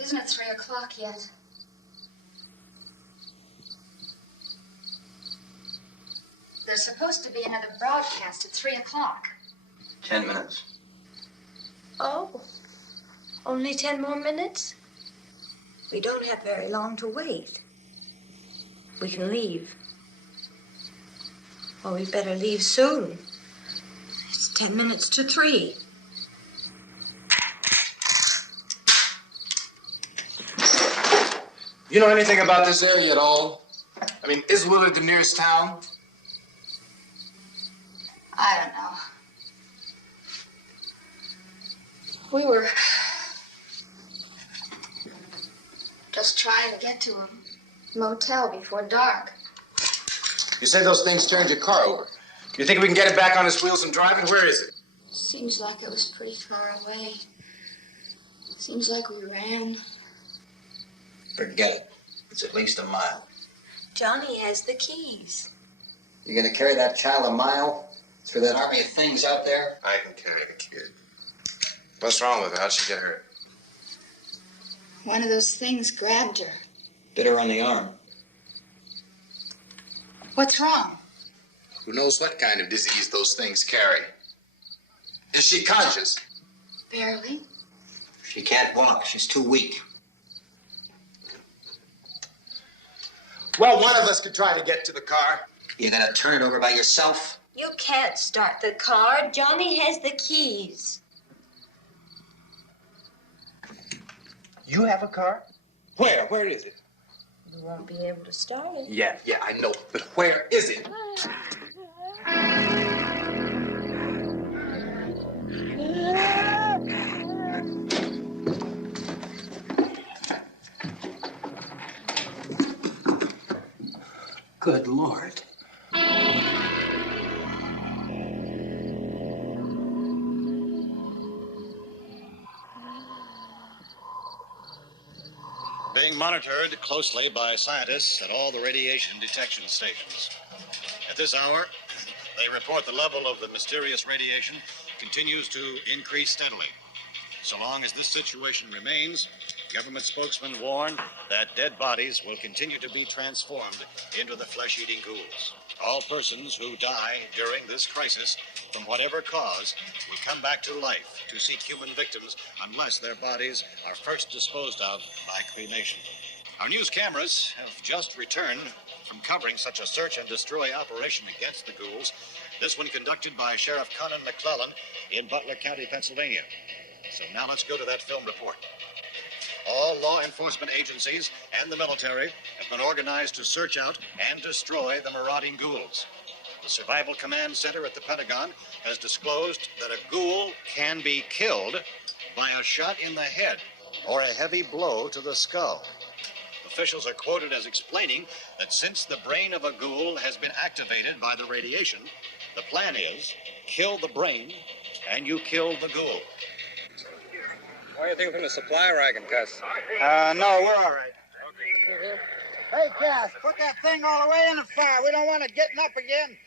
Isn't it 3 o'clock yet? There's supposed to be another broadcast at 3 o'clock. 10 minutes. Oh, only 10 more minutes? We don't have very long to wait. we can leave. Well, we'd better leave soon. It's 10 minutes to 3. You know anything about this area at all? I mean, is Willard the nearest town? I don't know. We were just trying to get to a motel before dark. You say those things turned your car over. You think we can get it back on its wheels and drive it? Where is it? Seems like it was pretty far away. Seems like we ran. Forget it. It's at least a mile. Johnny has the keys. You gonna carry that child a mile through that army of things out there? I can carry the kid. What's wrong with her? How'd she get hurt? One of those things grabbed her. Bit her on the arm. What's wrong? Who knows what kind of disease those things carry? Is she conscious? Barely. She can't walk. She's too weak. Well, one of us could try to get to the car. You gonna turn it over by yourself? You can't start the car. Johnny has the keys. You have a car? Where? Where is it? You won't be able to start it. Yeah, I know. But where is it? Good Lord. Being monitored closely by scientists at all the radiation detection stations. At this hour, they report the level of the mysterious radiation continues to increase steadily. So long as this situation remains, government spokesmen warn that dead bodies will continue to be transformed into the flesh-eating ghouls. All persons who die during this crisis, from whatever cause, will come back to life to seek human victims unless their bodies are first disposed of by cremation. Our news cameras have just returned from covering such a search and destroy operation against the ghouls, this one conducted by Sheriff Conan McClellan in Butler County, Pennsylvania. So now let's go to that film report. All law enforcement agencies and the military have been organized to search out and destroy the marauding ghouls. The Survival Command Center at the Pentagon has disclosed that a ghoul can be killed by a shot in the head or a heavy blow to the skull. Officials are quoted as explaining that since the brain of a ghoul has been activated by the radiation, the plan is kill the brain and you kill the ghoul. What do you think from the supply wagon, Cuss? No, we're all right. Hey, Cass, put that thing all the way in the fire. We don't want it getting up again.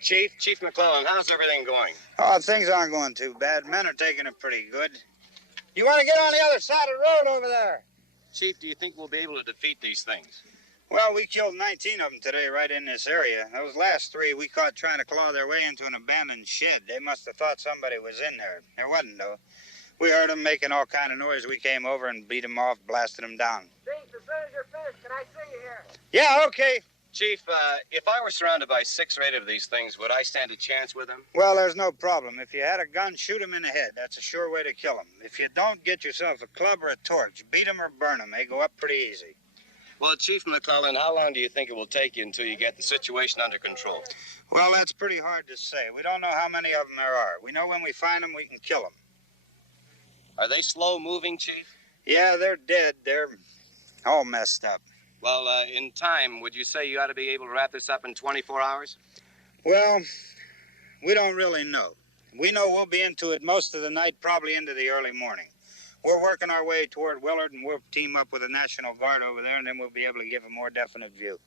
Chief McClellan, how's everything going? Oh, things aren't going too bad. Men are taking it pretty good. You want to get on the other side of the road over there? Chief, do you think we'll be able to defeat these things? Well, we killed 19 of them today right in this area. Those last 3 we caught trying to claw their way into an abandoned shed. They must have thought somebody was in there. There wasn't, though. We heard them making all kind of noise. We came over and beat them off, blasted them down. Chief, as soon as you're finished, can I see you here? Yeah, okay. Chief, if I were surrounded by 6 or 8 of these things, would I stand a chance with them? Well, there's no problem. If you had a gun, shoot them in the head. That's a sure way to kill them. If you don't, get yourself a club or a torch. Beat them or burn them. They go up pretty easy. Well, Chief McClellan, how long do you think it will take you until you get the situation under control? Well, that's pretty hard to say. We don't know how many of them there are. We know when we find them, we can kill them. Are they slow-moving, Chief? Yeah, they're dead. They're all messed up. Well, in time, would you say you ought to be able to wrap this up in 24 hours? Well, we don't really know. We know we'll be into it most of the night, probably into the early morning. We're working our way toward Willard, and we'll team up with the National Guard over there, and then we'll be able to give a more definite view.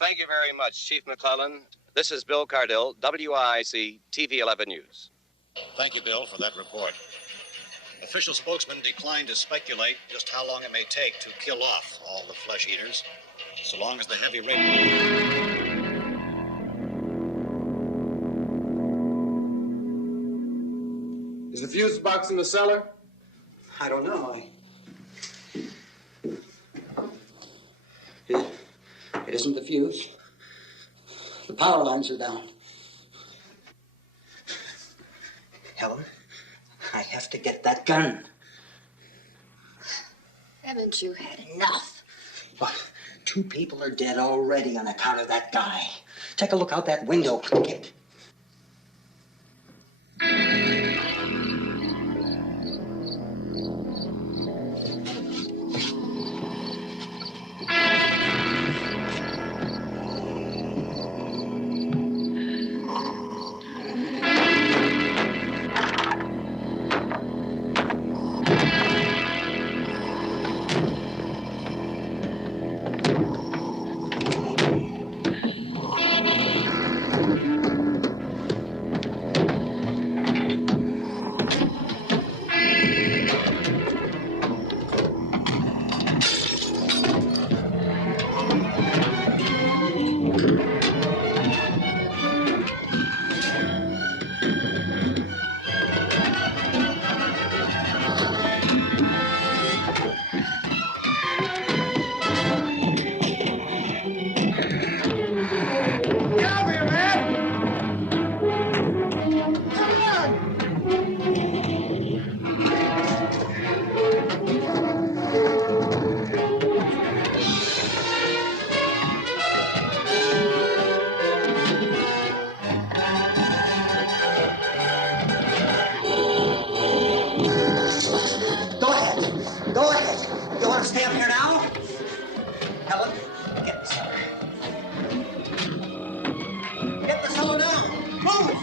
Thank you very much, Chief McClellan. This is Bill Cardill, WIC TV 11 News. Thank you, Bill, for that report. Official spokesman declined to speculate just how long it may take to kill off all the flesh eaters, so long as the heavy rain... Is the fuse box in the cellar? I don't know. It isn't the fuse. The power lines are down. Helen, I have to get that gun. Haven't you had enough? What? 2 people are dead already on account of that guy. Take a look out that window, kid. Go ahead. You want to stay up here now? Helen, get the cellar. Get the cellar down. Move!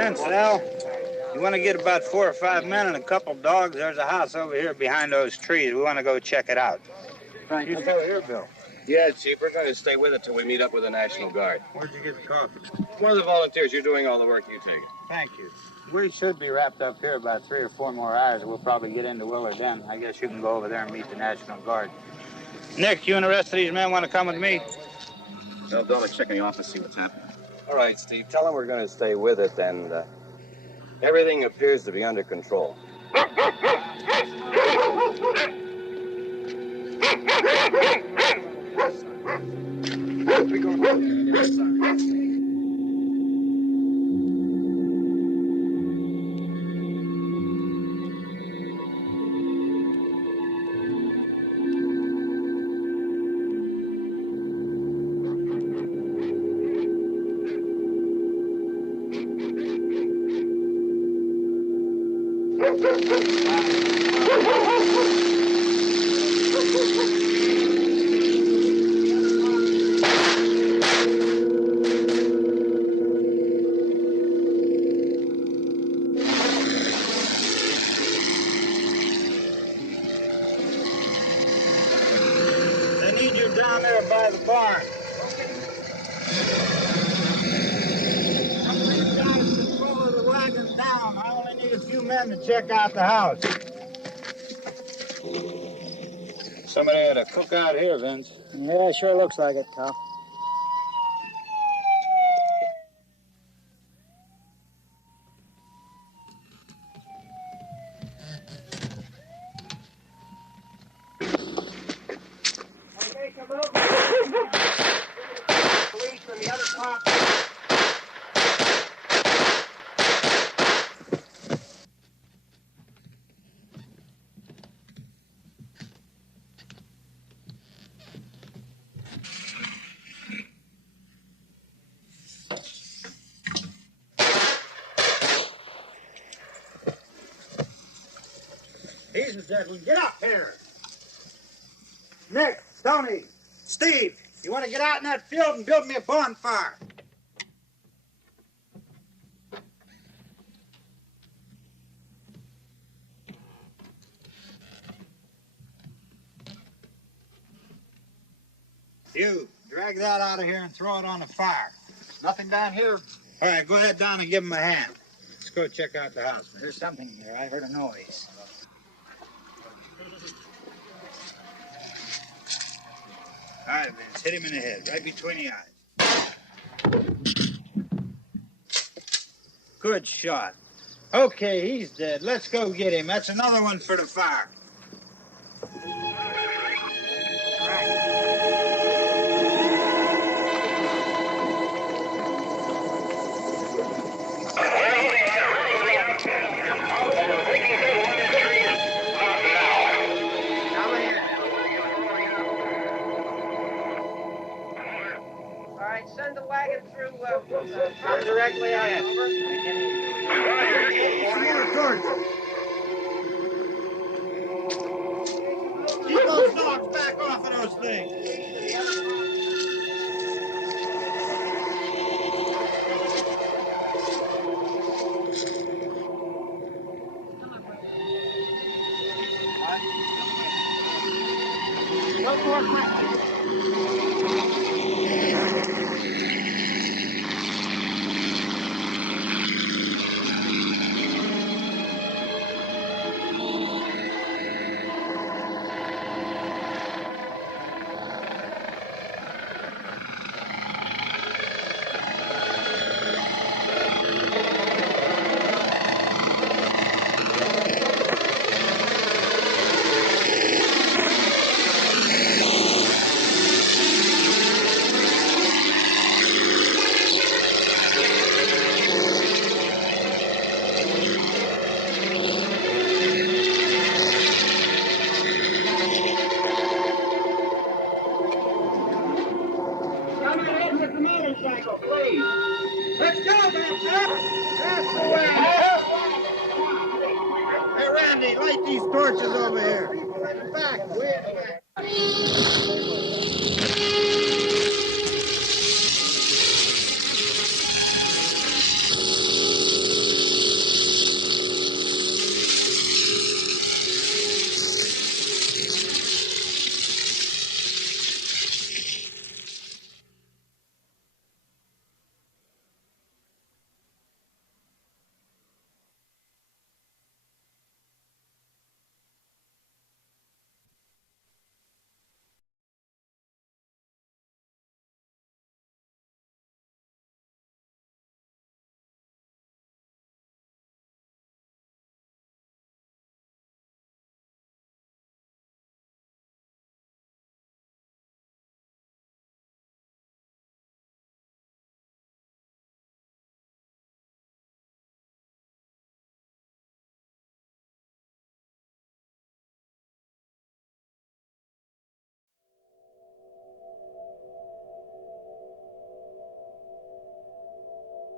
Vince, Al, you want to get about 4 or 5 men and a couple dogs? There's a house over here behind those trees. We want to go check it out. Right. You still here, Bill? Yeah, Chief, we're going to stay with it till we meet up with the National Guard. Where'd you get the coffee? One of the volunteers. You're doing all the work. You take it. Thank you. We should be wrapped up here about 3 or 4 more hours. We'll probably get into Willard then. I guess you can go over there and meet the National Guard. Nick, you and the rest of these men want to come with me? Well, Bill, check in the office, see what's happening. All right, Steve. Tell them we're going to stay with it, and everything appears to be under control. They need you down there by the barn. You guys can follow the wagons down. I only need a few men to check out the house. Somebody had a cook out here, Vince. Yeah, sure looks like it, Karl. Okay, come over. Police and the other cops. Easy, gentlemen. Get up here. Nick, Tony, Steve, you want to get out in that field and build me a bonfire? You, drag that out of here and throw it on the fire. Nothing down here. All right, go ahead down and give him a hand. Let's go check out the house. There's something here. I heard a noise. All right, Vince, hit him in the head, right between the eyes. Good shot. Okay, he's dead. Let's go get him. That's another one for the fire. Send the wagon through directly ahead. Keep those dogs back off of those things. No more questions. Let's go, Doctor! That's the way! Hey, Randy, light these torches over here. Back, way in the back.